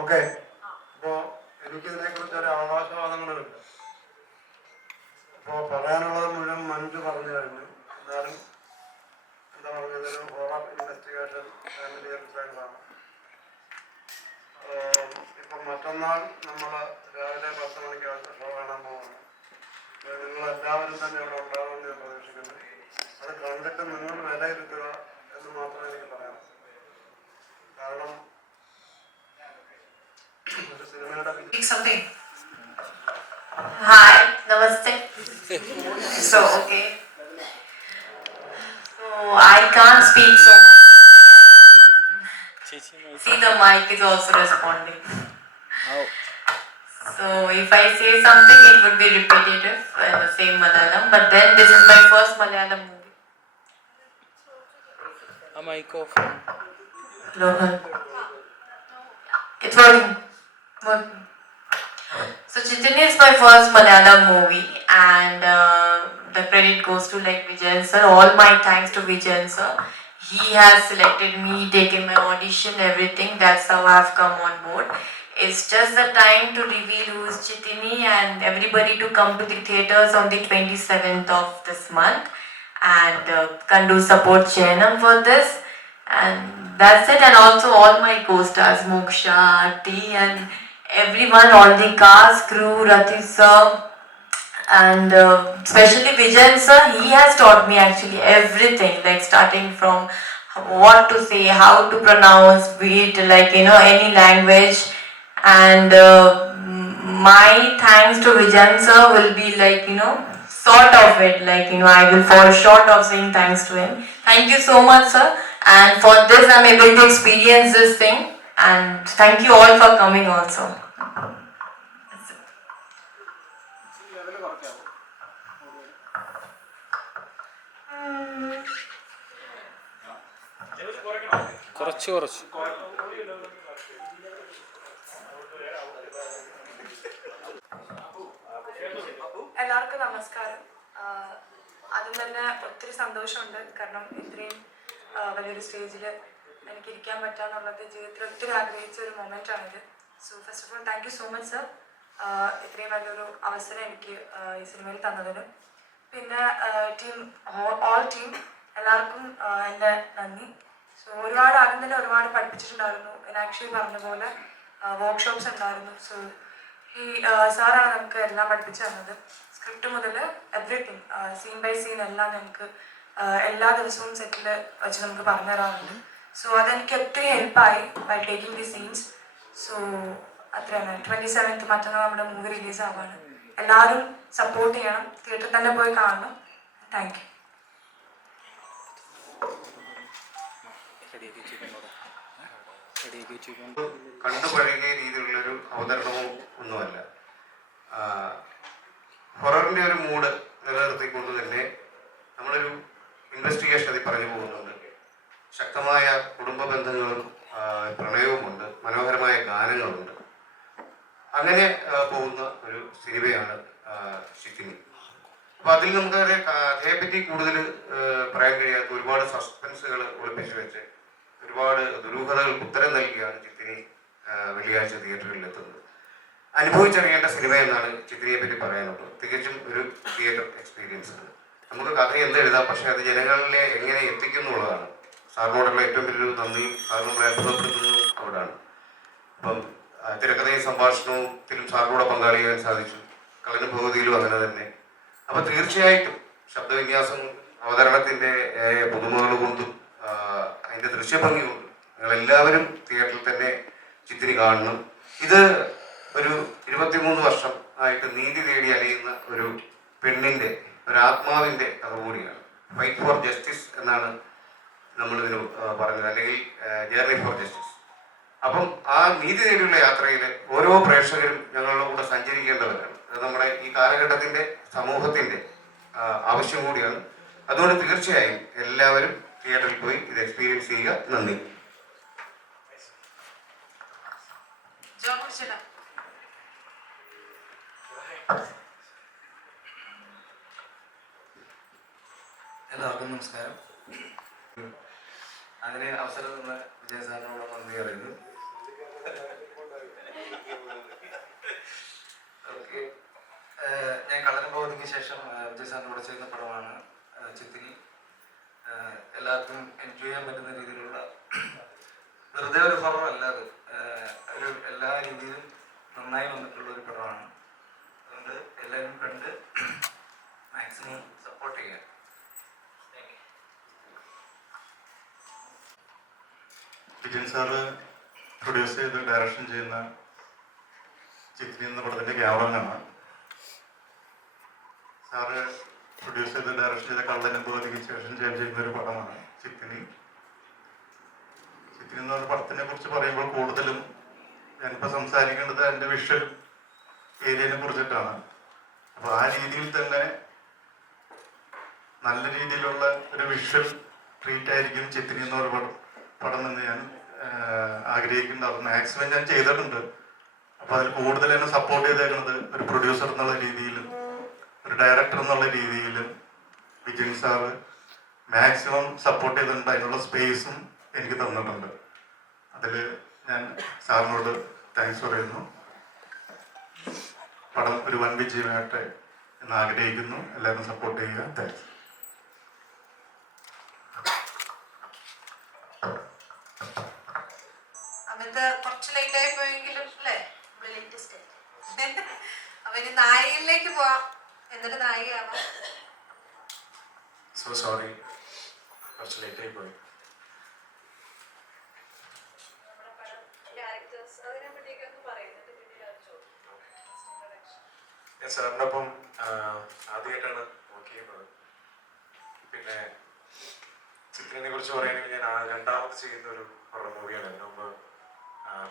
Okay, അപ്പോ എനിക്കിതിനെ കുറിച്ച് ഒരു അവകാശവാദങ്ങളുണ്ട്. അപ്പോ പറയാനുള്ളത് മുഴുവൻ മഞ്ജു പറഞ്ഞു കഴിഞ്ഞു. എന്നാലും എന്താ പറഞ്ഞത്, ഒരു ഓവർ ഇൻവെസ്റ്റിഗേഷൻ ഫാമിലി എക്സൈസാണ്. ഇപ്പം മറ്റന്നാൾ നമ്മൾ രാവിലെ 10 മണിക്ക് ഷോ കാണാൻ പോകുന്നു. നിങ്ങളെല്ലാവരും തന്നെ ഇവിടെ ഉണ്ടാകുമെന്ന് ഞാൻ പ്രതീക്ഷിക്കുന്നു. അത് കണ്ടിട്ട് നിങ്ങൾ വിലയിരുത്തുക എന്ന് മാത്രമേ എനിക്ക് പറയാം. കാരണം ഒരു സിനിമയുടെ Hi, namaste. So, okay. So, I can't speak so much in Malayalam. See, the mic is also responding. Oh. So, if I say something, it would be repetitive in the same Malayalam. But then, this is my first Malayalam movie. A mic off. Rohan. It's working. Working. So Chitini is my first Malayalam movie, and the credit goes to like Vijayan sir. All my thanks to Vijayan sir. He has selected me, taken my audition, everything. That's how I've come on board. It's just the time to reveal who is Chitini and everybody to come to the theatres on the 27th of this month and can do support Chainam for this. And that's it. And also all my co-stars, Moksha, Aarti, and everyone, all the cast, crew, Rathi sir, and especially Vijayan sir. He has taught me actually everything, like starting from what to say, how to pronounce, be it like any language. And my thanks to Vijayan sir will be like sort of it, like I will fall short of saying thanks to him. Thank you so much sir, and for this I'm able to experience this thing. And thank you all for coming also. കുറച്ച് എല്ലാവർക്കും നമസ്കാരം. ആദ്യം തന്നെ ഒത്തിരി സന്തോഷമുണ്ട്. കാരണം ഇത്രയും വലിയൊരു സ്റ്റേജിൽ എനിക്ക് ഇരിക്കാൻ പറ്റാന്നുള്ളത് ജീവിതത്തിൽ ഒത്തിരി ആഗ്രഹിച്ച ഒരു മൊമെൻ്റാണിത്. So first of all thank you so much sir, ഇത്രയും വലിയൊരു അവസരം എനിക്ക് ഈ സിനിമയിൽ തന്നതിന്. പിന്നെ ഓൾ ടീം എല്ലാവർക്കും എൻ്റെ നന്ദി. സോ ഒരുപാട് ആദ്യം തന്നെ ഒരുപാട് പഠിപ്പിച്ചിട്ടുണ്ടായിരുന്നു. ആക്ച്വലി പറഞ്ഞ പോലെ വർക്ക്ഷോപ്സ് ഉണ്ടായിരുന്നു. സോ ഈ സാറാണ് നമുക്ക് എല്ലാം പഠിപ്പിച്ചു തന്നത്. സ്ക്രിപ്റ്റ് മുതൽ എവറിത്തിങ്, സീൻ ബൈ സീൻ എല്ലാം ഞങ്ങൾക്ക് എല്ലാ ദിവസവും സെറ്റിൽ വെച്ച് നമുക്ക് പറഞ്ഞു തരാറുണ്ട്. സോ അതെനിക്ക് ഒത്തിരി ഹെൽപ്പായി by taking the scenes. So അത്രയാണ്. 27th മറ്റന്നാൾ നമ്മുടെ മൂവി റിലീസ് ആവാണ്. എല്ലാവരും സപ്പോർട്ട് ചെയ്യണം, തിയേറ്ററിൽ തന്നെ പോയി കാണണം. Thank you. കണ്ടുപഴകിയ രീതിയിലുള്ളൊരു അവതരണവും ഒന്നുമല്ല. ഹൊററിൻ്റെ ഒരു മൂഡ് നിലനിർത്തിക്കൊണ്ട് തന്നെ നമ്മളൊരു ഇൻവെസ്റ്റിഗേഷൻ അതിൽ പറഞ്ഞു പോകുന്നുണ്ട്. ശക്തമായ കുടുംബ ബന്ധങ്ങളും പ്രണയവുമുണ്ട്, മനോഹരമായ ഗാനങ്ങളുണ്ട്. അങ്ങനെ പോകുന്ന ഒരു സിനിമയാണ് ചിത്തിനി. അപ്പോൾ അതിൽ നമുക്ക് കഥയെപ്പറ്റി കൂടുതൽ പറയാൻ കഴിയാത്ത ഒരുപാട് സസ്പെൻസുകൾ ഒളിപ്പിച്ചു വെച്ച് ഒരുപാട് ദുരൂഹതകൾക്ക് ഉത്തരം നൽകിയാണ് ചിത്തിനി വെള്ളിയാഴ്ച തിയേറ്ററുകളിൽ എത്തുന്നത്. അനുഭവിച്ചറിയേണ്ട സിനിമ എന്നാണ് ചിത്തിനിയെ പറ്റി പറയാനുള്ളത്. തികച്ചും ഒരു തിയേറ്റർ എക്സ്പീരിയൻസ് ആണ്. നമുക്ക് കഥ എന്ത് എഴുതാം, പക്ഷെ അത് ജനങ്ങളിലെ എങ്ങനെ എത്തിക്കുന്നുള്ളതാണ്. സാറിനോടുള്ള ഏറ്റവും വലിയൊരു നന്ദി. സാറിനോട് അത്ഭുതപ്പെടുത്തുന്നു അവിടാണ്. അപ്പം തിരക്കഥയും സംഭാഷണത്തിലും സാറിനോട് പങ്കാളിയാൻ സാധിച്ചു. കളനുഭവതിയിലും അങ്ങനെ തന്നെ. അപ്പം തീർച്ചയായിട്ടും ശബ്ദവിന്യാസം, അവതരണത്തിൻ്റെ പുതുമകൾ കൊണ്ടും അതിൻ്റെ ദൃശ്യഭംഗി കൊണ്ടും നിങ്ങളെല്ലാവരും തിയേറ്ററിൽ തന്നെ ചിത്തിനി കാണണം. ഇത് ഒരു 23 വർഷം ആയിട്ട് നീതി തേടി അലയുന്ന ഒരു പെണ്ണിൻ്റെ, ഒരാത്മാവിൻ്റെ കഥ കൂടിയാണ്. ഫൈറ്റ് ഫോർ ജസ്റ്റിസ് എന്നാണ് നമ്മളിതിന് പറഞ്ഞത്, അല്ലെങ്കിൽ ജേർണി ഫോർ ജസ്റ്റിസ്. അപ്പം ആ നീതി തേടിയുള്ള യാത്രയിൽ ഓരോ പ്രേക്ഷകരും ഞങ്ങളുടെ കൂടെ സഞ്ചരിക്കേണ്ടവരാണ്. അത് നമ്മുടെ ഈ കാലഘട്ടത്തിൻ്റെ, സമൂഹത്തിൻ്റെ ആവശ്യം കൂടിയാണ്. അതുകൊണ്ട് തീർച്ചയായും എല്ലാവരും തിയേറ്ററിൽ പോയി ഇത് എക്സ്പീരിയൻസ് ചെയ്യുക. നന്ദി. ജോൺ കുടിച്ചിട്ടാ. എല്ലാവർക്കും നമസ്കാരം. അങ്ങനെ അവസരം തന്ന വിജയ സാറിനോട് നന്ദി പറയുന്നു. ഓക്കെ, ഞാൻ കള്ളനും ബോധിക്ക് ശേഷം വിജയ സാറിനോട് ചെയ്യുന്ന പടമാണ് ചിത്തിരി. എല്ലാവർക്കും എൻജോയ് ചെയ്യാൻ പറ്റുന്ന രീതിയിലുള്ള വെറുതെ ഒരു ഹൊറർ അല്ല അത്, ഒരു എല്ലാ രീതിയിലും നന്നായി വന്നിട്ടുള്ള ഒരു പടമാണ്. അതുകൊണ്ട് എല്ലാവരും കണ്ട് മാക്സിമം സപ്പോർട്ട് ചെയ്യാം. വിജയൻ സാറ് പ്രൊഡ്യൂസ് ചെയ്ത് ഡയറക്ഷൻ ചെയ്യുന്ന ചിത്രി എന്ന പടത്തിൻ്റെ ക്യാമറമാണ്. സാറ് പ്രൊഡ്യൂസ് ചെയ്ത് ഡയറക്ഷൻ ചെയ്ത കള്ളനും ബോധിക്ക് ശേഷം ചെയ്യുന്ന ഒരു പടമാണ് ചിത്രി. ചിത്രി എന്ന പടത്തിനെ കുറിച്ച് പറയുമ്പോൾ കൂടുതലും ഞാനിപ്പോൾ സംസാരിക്കേണ്ടത് എൻ്റെ വിഷ്വൽ ഏരിയനെ കുറിച്ചിട്ടാണ്. അപ്പോൾ ആ രീതിയിൽ തന്നെ നല്ല രീതിയിലുള്ള ഒരു വിഷ്വൽ ട്രീറ്റ് ആയിരിക്കും ചിത്രി എന്നൊരു പടം എന്ന് ഞാൻ ആഗ്രഹിക്കുന്നുണ്ട്. അത് മാക്സിമം ഞാൻ ചെയ്തിട്ടുണ്ട്. അപ്പോൾ അതിൽ കൂടുതൽ എന്നെ സപ്പോർട്ട് ചെയ്തേക്കുന്നത് ഒരു പ്രൊഡ്യൂസർ എന്നുള്ള രീതിയിലും ഒരു ഡയറക്ടർ എന്നുള്ള രീതിയിലും വിജയൻ സാറ് മാക്സിമം സപ്പോർട്ട് ചെയ്തിട്ടുണ്ട്. അതിനുള്ള സ്പേസും എനിക്ക് തന്നിട്ടുണ്ട്. അതിൽ ഞാൻ സാറിനോട് താങ്ക്സ് പറയുന്നു. പടം ഒരു വൻ വിജയമായിട്ട് എന്ന് ആഗ്രഹിക്കുന്നു. എല്ലാവരും സപ്പോർട്ട് ചെയ്യുക. താങ്ക്സ്. അമിത് കുറച്ച് ലേറ്റ് ആയി പോയെങ്കിലും അല്ലേ, ലേറ്റസ്റ്റ് അവന് നായികയിലേക്ക് പോവാം, എന്നിട്ട് നായികയാവാം. സോ സോറി, കുറച്ച് ലേറ്റ് ആയി പോയി. ഞാൻ സാറിൻ്റെ ഒപ്പം ആദ്യമായിട്ടാണ് വർക്ക് ചെയ്യുന്നത്. പിന്നെ ചിത്രനെ കുറിച്ച് പറയുകയാണെങ്കിൽ ഞാൻ രണ്ടാമത് ചെയ്യുന്ന ഒരു ഹൊറർ മൂവിയാണ്. അതിന് മുമ്പ്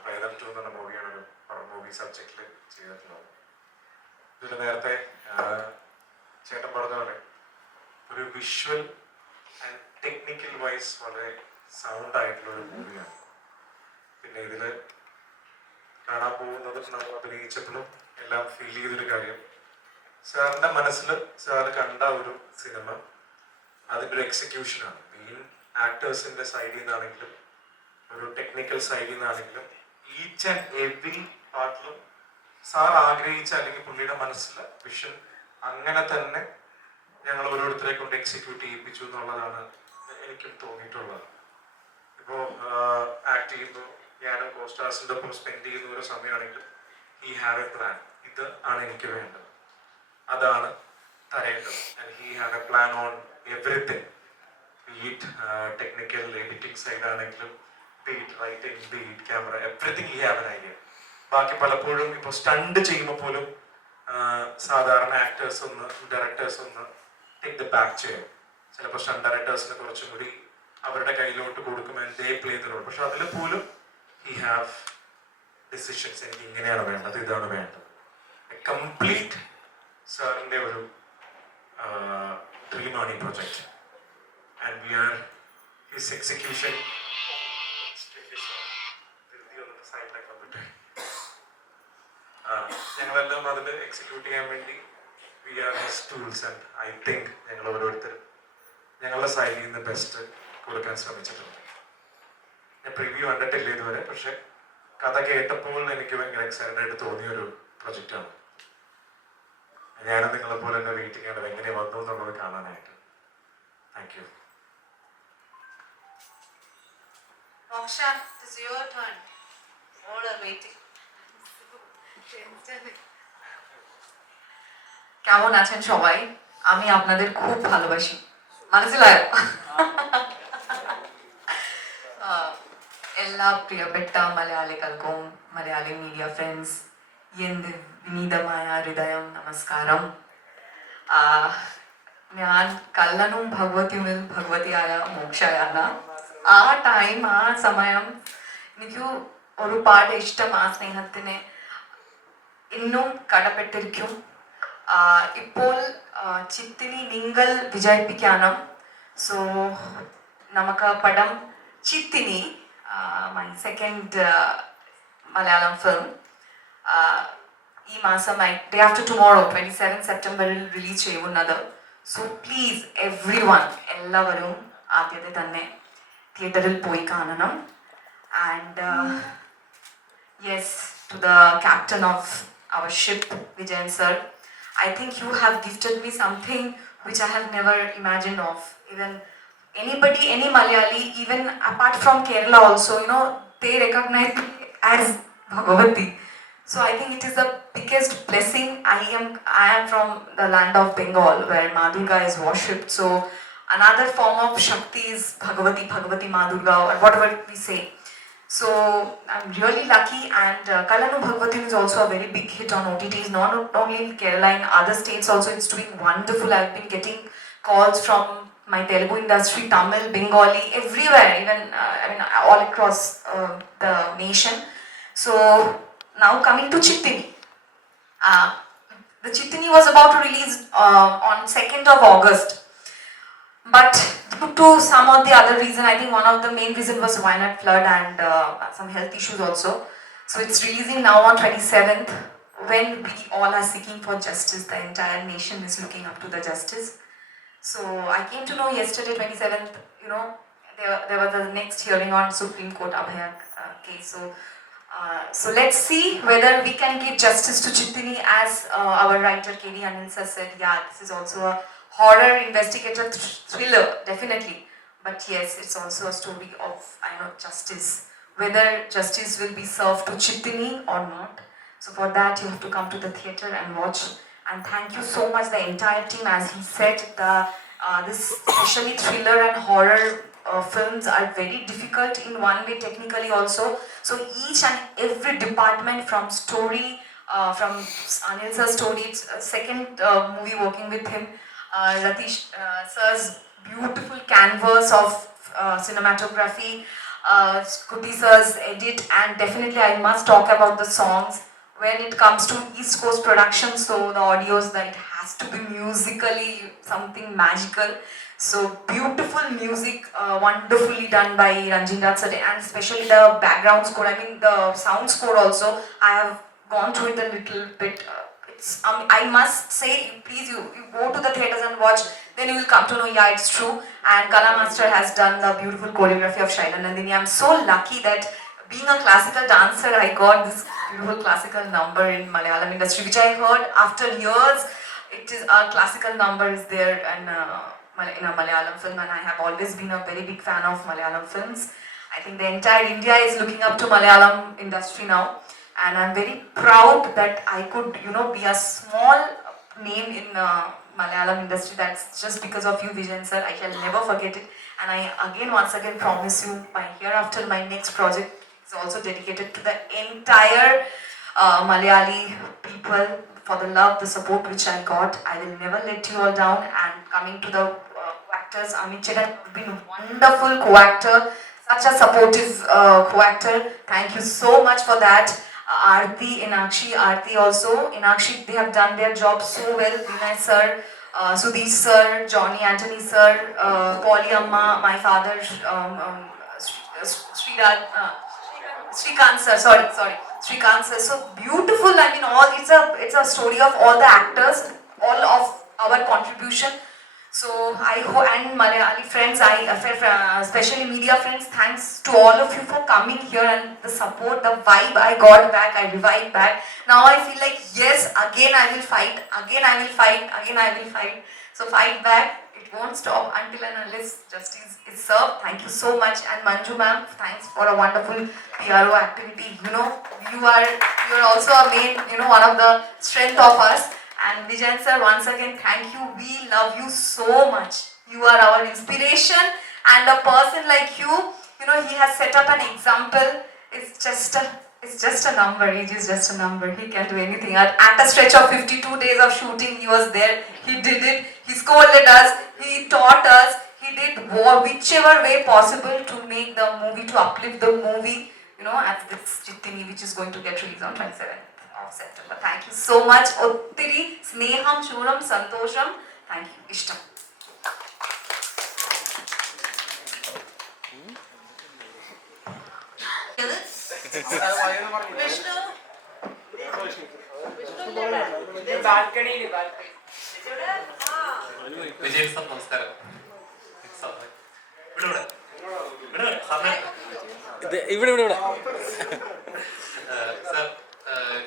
പ്രേതം 2 എന്നുള്ള മൂവിയാണ് ഒരു ഹൊറർ മൂവി സബ്ജക്റ്റിൽ ചെയ്തിട്ടുള്ളത്. ഇതിൽ നേരത്തെ ചേട്ടൻ പറഞ്ഞ പോലെ ഒരു വിഷ്വൽ ആൻഡ് ടെക്നിക്കൽ വൈസ് വളരെ സൗണ്ട് ആയിട്ടുള്ള ഒരു മൂവിയാണ്. പിന്നെ ഇതിൽ കാണാൻ പോകുന്നതും നമ്മൾ അഭിനയിച്ചപ്പോഴും എല്ലാം ഫീൽ ചെയ്തൊരു കാര്യം, സാറിൻ്റെ മനസ്സിൽ സാറ് കണ്ട ഒരു സിനിമ അതിൻ്റെ ഒരു എക്സിക്യൂഷനാണ്. മെയിൻ ആക്ടേഴ്സിൻ്റെ സൈഡിൽ നിന്നാണെങ്കിലും ഒരു ടെക്നിക്കൽ സൈഡിൽ നിന്നാണെങ്കിലും ഈച്ച് ആൻഡ് എവറി പാർട്ടിലും സാർ ആഗ്രഹിച്ച അല്ലെങ്കിൽ പുള്ളിയുടെ മനസ്സിലെ വിഷൻ അങ്ങനെ തന്നെ ഞങ്ങൾ ഓരോരുത്തരെ കൊണ്ട് എക്സിക്യൂട്ട് ചെയ്യിപ്പിച്ചു എന്നുള്ളതാണ് എനിക്കും തോന്നിയിട്ടുള്ളത്. ഇപ്പോൾ ആക്ട് ചെയ്യുമ്പോൾ ഞാനും കോസ്റ്റാർസിൻ്റെ ഒപ്പം സ്പെൻഡ് ചെയ്യുന്ന ഒരു സമയമാണെങ്കിലും ഹി ഹാവ് എ പ്ലാൻ, ഇത് ആണ് എനിക്ക് വേണ്ടത്, അതാണ് തരേണ്ടത്. And he have a plan on everything, be it technical editing side ആണെങ്കിലും be it writing, be it camera, everything he have an idea. ബാക്കി പലപ്പോഴും ഇപ്പോൾ സ്റ്റണ്ട് ചെയ്യുമ്പോൾ പോലും സാധാരണ ആക്ടേഴ്സ് ഒന്ന് ഡയറക്ടേഴ്സ് ഒന്ന് ടേക്ക് ദ ബാക്ക് ചെയ്യും. ചിലപ്പോൾ സ്റ്റണ്ട് ഡയറക്ടേഴ്സിന് കുറച്ചും കൂടി അവരുടെ കയ്യിലോട്ട് കൊടുക്കും and they play the role. പക്ഷെ അതിൽ പോലും ഹി ഹാവ് ഡിസിഷൻസ്, എനിക്ക് ഇങ്ങനെയാണ് വേണ്ടത്, ഇതാണ് വേണ്ടത്. കംപ്ലീറ്റ് സാറിൻ്റെ ഒരു ഡ്രീമാണ് ഈ project. And we are his execution. ഞങ്ങളെല്ലാം അതിൽ എക്സിക്യൂട്ട് ചെയ്യാൻ വേണ്ടി we are his tools. And I think ഞങ്ങൾ ഓരോരുത്തരും ഞങ്ങളുടെ സൈഡിൽ നിന്ന് ബെസ്റ്റ് കൊടുക്കാൻ ശ്രമിച്ചിട്ടുണ്ട്. ഞാൻ പ്രിവ്യൂ കണ്ടിട്ടില്ല ഇതുവരെ, പക്ഷെ കഥ കേട്ടപ്പോൾ എനിക്ക് ഭയങ്കര എക്സൈറ്റഡ് ആയിട്ട് തോന്നിയൊരു പ്രൊജക്റ്റാണ്. ഞാനും നിങ്ങളെ പോലെ തന്നെ വെയിറ്റിംഗ് ആണ് എങ്ങനെ വന്നു എന്നുള്ളത് കാണാനായിട്ട്. Thank you. Moksha, it's your turn. All are waiting. কেমন আছেন সবাই? আমি আপনাদের খুব ভালোবাসি. മനസ്സിലായോ? എല്ലാ പ്രിയപ്പെട്ട മലയാളികൾക്കും മലയാളി മീഡിയ ഫ്രണ്ട്സ് എന്ത് വിനീതമായ ഹൃദയം നമസ്കാരം. ഞാൻ കള്ളനും ഭഗവതിയും ഭഗവതിയായ മോക്ഷയാണ്. ആ ടൈം, ആ സമയം എനിക്ക് ഒരുപാട് ഇഷ്ടം. ആ സ്നേഹത്തിന് ഇന്നും കടപ്പെട്ടിരിക്കും. ഇപ്പോൾ ചിത്തിനി നിങ്ങൾ വിജയിപ്പിക്കാനും. സോ നമുക്ക് പടം Chithini, my second Malayalam film. ഈ മാസം ഡേ ആഫ്റ്റർ ടുമോറോ 27 സെപ്റ്റംബറിൽ റിലീസ് ചെയ്യുന്നത്. സോ പ്ലീസ് എവ്രി വൺ, എല്ലാവരും ആദ്യത്തെ തന്നെ തിയേറ്ററിൽ പോയി കാണണം. And yes, to the captain of our ship, Vijayan sir, I think you have gifted me something which I have never imagined of. Even anybody, any Malayali, even apart from Kerala also, you know, they recognize me as Bhagavati. So I think it is the biggest blessing. I am from the land of Bengal where Ma Durga is worshipped. So another form of Shakti is Bhagavati, Bhagavati Ma Durga, or whatever we say. So I'm really lucky, and Kalanu Bhagavatim is also a very big hit on OTTs, not only in Kerala, in other states also it's doing wonderful. I've been getting calls from my Telugu industry, Tamil, Bengali, everywhere, even all across the nation. So now coming to Chittini. The Chittini was about to release on 2nd of August. But due to some of the other reason, I think one of the main reason was Wayanad flood and some health issues also. So it's releasing now on 27th, when we all are seeking for justice. The entire nation is looking up to the justice. So I came to know yesterday, 27th, you know, there was the next hearing on Supreme Court Abhaya case. So let's see whether we can give justice to Chittini, as our writer K.V. Anil sir said. Yeah, this is also a horror investigative thriller, definitely. But yes, it's also a story of, justice. Whether justice will be served to Chittini or not. So for that, you have to come to the theatre and watch. And thank you so much, the entire team. As he said, this especially thriller and horror films are very difficult in one way, technically also. So each and every department, from story, from Anil sir's story, it's a second movie working with him. Ratish sir's beautiful canvas of cinematography, Kuti sir's edit, and definitely I must talk about the songs. When it comes to East Coast production, so the audios, that it has to be musically something magical. So beautiful music, wonderfully done by Ranjin Raj sir, and especially the background score, the sound score also. I have gone through it a little bit. I must say, please, you go to the theatres and watch, then you will come to know, yeah, it's true. And Kala Master has done the beautiful choreography of Shaila Nandini. I'm so lucky that being a classical dancer, I got this beautiful classical number in Malayalam industry, which I heard after years. It is a classical number is there in a Malayalam film, and I have always been a very big fan of Malayalam films. I think the entire India is looking up to Malayalam industry now. And I'm very proud that I could, be a small name in Malayalam industry. That's just because of you, Vijayan sir. I shall never forget it. And I once again promise you, hereafter my next project is also dedicated to the entire Malayali people, for the love, the support which I got. I will never let you all down. And coming to the co-actors, Amit Chegan has been a wonderful co-actor, such a supportive co-actor. Thank you so much for that. Aarti, Inakshi also. Inakshi, they have done their job so well. Vinay sir, Sudesh sir, Johnny Anthony sir, Polly Amma, my father, Shrikant sir, Shrikant sir. So beautiful. It's a story of all the actors, all of our contribution. So I hope, and Malayali friends, especially media friends, thanks to all of you for coming here, and the support, the vibe I got back, I revived back. Now I feel like, yes, again I will fight. So fight back. It won't stop until and unless justice is served. Thank you so much. And Manju ma'am, thanks for a wonderful PRO activity. You are also a main, one of the strength of us. And Vijayan sir, once again, thank you. We love you so much. You are our inspiration, and a person like you, he has set up an example. It's just a number. Age is just a number. He can do anything. At a stretch of 52 days of shooting, he was there. He did it. He scolded us. He taught us. He did whichever way possible to make the movie, to uplift the movie, at this Chittini, which is going to get released on 27th of September. Thank you so much. Ottiri sneham churam santosham. Thank you. Ishtam. Vishnu Vijayan sir നമസ്കാരം. ഇവിടെ ഇവിടെ ഇവിടെ sir,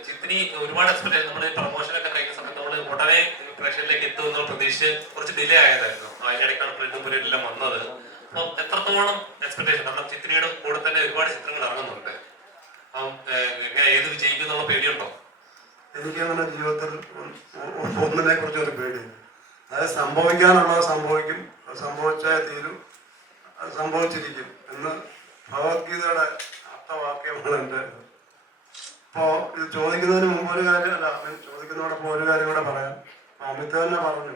Chitri ഒരുപാട് expect ചെയ്തു. നമ്മൾ പ്രൊമോഷനൊക്കെ കഴിക്കുന്ന സമയത്ത് നമ്മൾ ഉടനെ പ്രേക്ഷകരിലേക്ക് എത്തുമെന്നുള്ള പ്രതീക്ഷിച്ച് കുറച്ച് ഡിലേ ആയതായിരുന്നു. അതിനിടയ്ക്കാണ് പ്രിന്റ് എല്ലാം വന്നത്. അപ്പം എത്രത്തോളം എക്സ്പെക്ടേഷൻ, കാരണം ചിത്രിയുടെ കൂടെ തന്നെ ഒരുപാട് ചിത്രങ്ങൾ ഇറങ്ങുന്നുണ്ട്. അപ്പം എങ്ങനെ ഏത് വിജയിക്കും എന്നുള്ള പേടിയുണ്ടോ? എനിക്കങ്ങനെ ജീവിതത്തിൽ ഒന്നിനെ കുറിച്ച് ഒരു പേടിയില്ല. അതായത് സംഭവിക്കാനുള്ളത് സംഭവിക്കും, സംഭവിച്ചാൽ തീരും, അത് സംഭവിച്ചിരിക്കും എന്ന് ഭഗവത്ഗീതയുടെ അർത്ഥവാക്യമാണ് എൻ്റെ. അപ്പോൾ ഇത് ചോദിക്കുന്നതിന് മുമ്പ് ഒരു കാര്യം അല്ല, ചോദിക്കുന്നതോടൊപ്പം ഒരു കാര്യം കൂടെ പറയാം. അമിത് തന്നെ പറഞ്ഞു,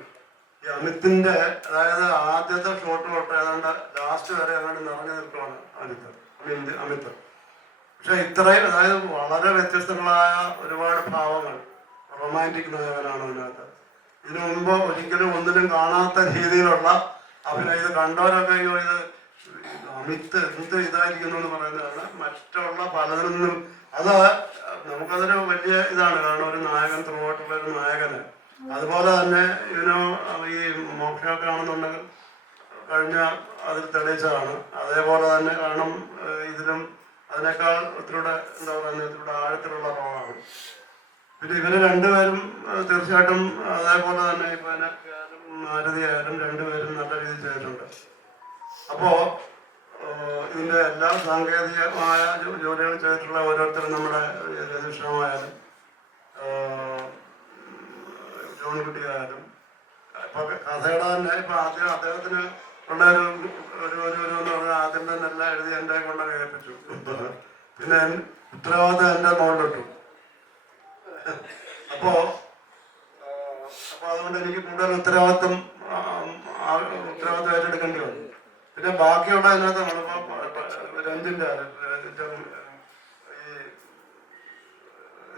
ഈ അമിത്തിൻ്റെ അതായത് ആദ്യത്തെ ഷോട്ട് തൊട്ട് ഏതാണ്ട് ലാസ്റ്റ് വരെ അങ്ങോട്ട് നിറഞ്ഞു നിൽക്കുകയാണ് അമിത്. പക്ഷെ ഇത്രയും അതായത് വളരെ വ്യത്യസ്തങ്ങളായ ഒരുപാട് ഭാവങ്ങൾ, റൊമാൻറ്റിക് നായകനാണ് അതിനകത്ത്. ഇതിനു മുമ്പ് ഒരിക്കലും ഒന്നിലും കാണാത്ത രീതിയിലുള്ള അഭിനയം. ഇത് കണ്ടവരൊക്കെ അയ്യോ ഇത് അമിത് എന്ത് ഇതായിരിക്കുന്നു എന്ന് പറയുന്നതാണ്. മറ്റുള്ള പലതിൽ നിന്നും അത് നമുക്കതൊരു വലിയ ഇതാണ്. കാരണം ഒരു നായകൻ, ത്രൂവായിട്ടുള്ള ഒരു നായകന്. അതുപോലെ തന്നെ ഇതിനോ ഈ മോക്ഷമൊക്കെ ആണെന്നുണ്ടെങ്കിൽ കഴിഞ്ഞ അതിൽ തെളിയിച്ചതാണ്. അതേപോലെ തന്നെ കാരണം ഇതിലും അതിനേക്കാൾ ഒത്തിരിയുടെ എന്താ പറയുന്നത് ഒത്തിരിയുടെ ആഴത്തിലുള്ള റോളാണ്. പിന്നെ ഇവര് രണ്ടുപേരും തീർച്ചയായിട്ടും അതേപോലെ തന്നെ ഇപ്പൊ അതിനൊക്കെയായാലും മാരുതി ആയാലും രണ്ടുപേരും നല്ല രീതിയിൽ ചെയ്തിട്ടുണ്ട്. അപ്പോ ഇതിന്റെ എല്ലാ സാങ്കേതികമായ ജോലികൾ ചെയ്തിട്ടുള്ള ഓരോരുത്തരും നമ്മുടെ രജിഷ്ണമായാലും ജോൺകുട്ടി ആയാലും ഇപ്പൊ കഥയുടെ തന്നെ ഇപ്പൊ ആദ്യം അദ്ദേഹത്തിന് ഉള്ള ഒരു എന്ന് പറഞ്ഞാൽ ആദ്യം തന്നെ എല്ലാം എഴുതി എൻ്റെ കൊണ്ട് കേൾപ്പിച്ചു. പിന്നെ ഉത്തരവാദിത്തം എൻ്റെ മുകളിലിട്ടു. അപ്പോ അതുകൊണ്ട് എനിക്ക് കൂടുതൽ ഉത്തരവാദിത്തം ഏറ്റെടുക്കേണ്ടി വന്നു. പിന്നെ ബാക്കിയുള്ള അതിനകത്ത് നമ്മളിപ്പോ രഞ്ജിന്റെ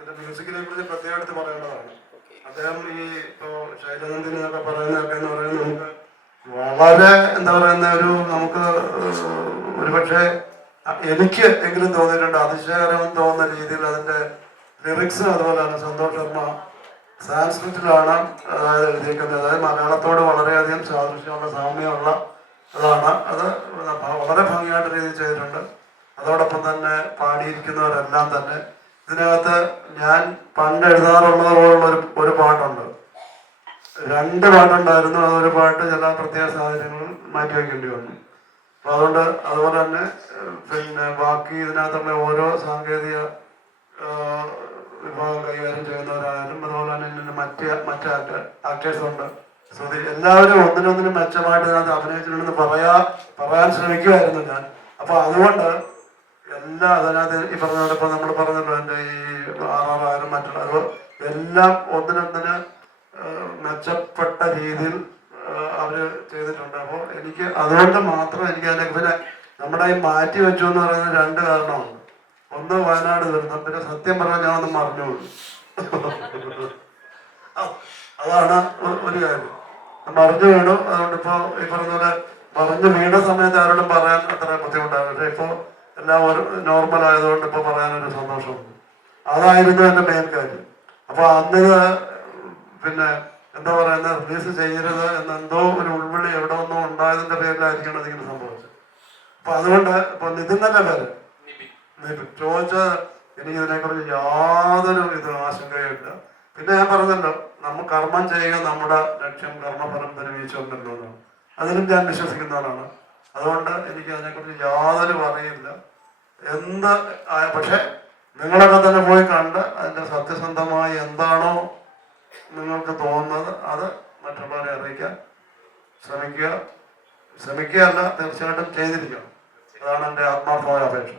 ഈ മ്യൂസിക്കിനെ കുറിച്ച് പ്രത്യേകം എടുത്ത് പറയേണ്ടതാണ്. അദ്ദേഹം ഈ ഇപ്പോ ശൈലനന്ദിനി എന്നൊക്കെ പറയുന്നതൊക്കെ എന്ന് പറയുന്നത് നമുക്ക് വളരെ എന്താ പറയുന്ന ഒരു നമുക്ക് ഒരുപക്ഷെ എനിക്ക് എങ്കിലും തോന്നിയിട്ടുണ്ട് അതിശയകരമെന്ന് തോന്നുന്ന രീതിയിൽ അതിന്റെ ലിറിക്സ് അതുപോലെ തന്നെ സന്തോഷ് ശർമ്മ സാൻസ്ക്രിറ്റിലാണ് അതായത് എഴുതിയിരിക്കുന്നത്. അതായത് മലയാളത്തോട് വളരെയധികം സാദൃശ്യമുള്ള സാമ്യമുള്ള അതാണ്. അത് വളരെ ഭംഗിയായിട്ട് രീതിയിൽ ചെയ്തിട്ടുണ്ട്. അതോടൊപ്പം തന്നെ പാടിയിരിക്കുന്നവരെല്ലാം തന്നെ ഇതിനകത്ത് ഞാൻ പണ്ട് എഴുതാറുള്ളത് പോലുള്ള ഒരു പാട്ടുണ്ട്. 2 പാട്ടുണ്ടായിരുന്നു. അതൊരു പാട്ട് ചില പ്രത്യേക സാഹചര്യങ്ങളിൽ മാറ്റിവെക്കേണ്ടി വന്നു. അപ്പൊ അതുകൊണ്ട് അതുപോലെ തന്നെ പിന്നെ ബാക്കി ഇതിനകത്തുള്ള ഓരോ സാങ്കേതിക വിഭാഗം കൈകാര്യം ചെയ്യുന്നവരായാലും അതുപോലെ തന്നെ മറ്റ് ആക്ടേഴ്സ് ഉണ്ട്. എല്ലാവരും ഒന്നിനൊന്നിനും മെച്ചമായിട്ട് ഇതിനകത്ത് അഭിനയിച്ചിട്ടുണ്ടെന്ന് പറയാൻ ശ്രമിക്കുമായിരുന്നു ഞാൻ. അപ്പൊ അതുകൊണ്ട് എല്ലാം അതിനകത്ത് ഈ പറഞ്ഞ ഇപ്പൊ നമ്മൾ പറഞ്ഞല്ലോ എൻ്റെ ഈ ആറാറായാലും മറ്റുള്ള അത് എല്ലാം ഒന്നിനൊന്നിന് മെച്ചപ്പെട്ട രീതിയിൽ അവര് ചെയ്തിട്ടുണ്ട്. അപ്പോൾ എനിക്ക് അതുകൊണ്ട് മാത്രം എനിക്ക് അതിനെ പിന്നെ നമ്മുടെ ഈ മാറ്റി വെച്ചു എന്ന് പറയുന്നത് 2 കാരണമുണ്ട്. ഒന്ന് വയനാട് ദുരന്തം, പിന്നെ സത്യം പറഞ്ഞാൽ ഞാനൊന്നും മറിഞ്ഞോളൂ. അതാണ് ഒരു കാര്യം. മറിഞ്ഞു വീണു. അതുകൊണ്ട് ഇപ്പൊ ഈ പറഞ്ഞ പോലെ മറിഞ്ഞു വീണ സമയത്ത് ആരോടും പറയാൻ അത്ര ബുദ്ധിമുട്ടാണ്. പക്ഷെ ഇപ്പൊ എല്ലാം ഒരു നോർമൽ ആയതുകൊണ്ട് ഇപ്പൊ പറയാനൊരു സന്തോഷമുണ്ട്. അതായിരുന്നു എൻ്റെ മെയിൻ കാര്യം. അപ്പൊ അന്നിത് പിന്നെ എന്താ പറയുന്നത് റിലീസ് ചെയ്യരുത് എന്നെന്തോ ഒരു ഉൾവിളി എവിടെ ഒന്നോ ഉണ്ടായതിന്റെ പേരിലായിരിക്കണം അതിങ്ങനെ സംഭവിച്ചത്. അപ്പൊ അതുകൊണ്ട് ഇപ്പൊ നിതിൻ തന്നെ പേര് ചോദിച്ചാൽ എനിക്ക് ഇതിനെക്കുറിച്ച് യാതൊരു ആശങ്കയില്ല. പിന്നെ ഞാൻ പറഞ്ഞല്ലോ, നമ്മൾ കർമ്മം ചെയ്യുക നമ്മുടെ ലക്ഷ്യം, കർമ്മഫലം പരിവീച്ചുണ്ടല്ലോ എന്നാണ്. അതിലും ഞാൻ വിശ്വസിക്കുന്നവരാണ്. അതുകൊണ്ട് എനിക്ക് അതിനെക്കുറിച്ച് യാതൊരു അറിയില്ല. പക്ഷെ നിങ്ങളൊക്കെ തന്നെ പോയി കണ്ട് അതിന്റെ സത്യസന്ധമായി എന്താണോ നിങ്ങൾക്ക് തോന്നുന്നത് അത് മറ്റുള്ളവരെ അറിയിക്കാൻ ശ്രമിക്കുകയല്ല, തീർച്ചയായിട്ടും ചെയ്തിരിക്കണം. അതാണ് എൻ്റെ ആത്മാർത്ഥമായ അപേക്ഷ.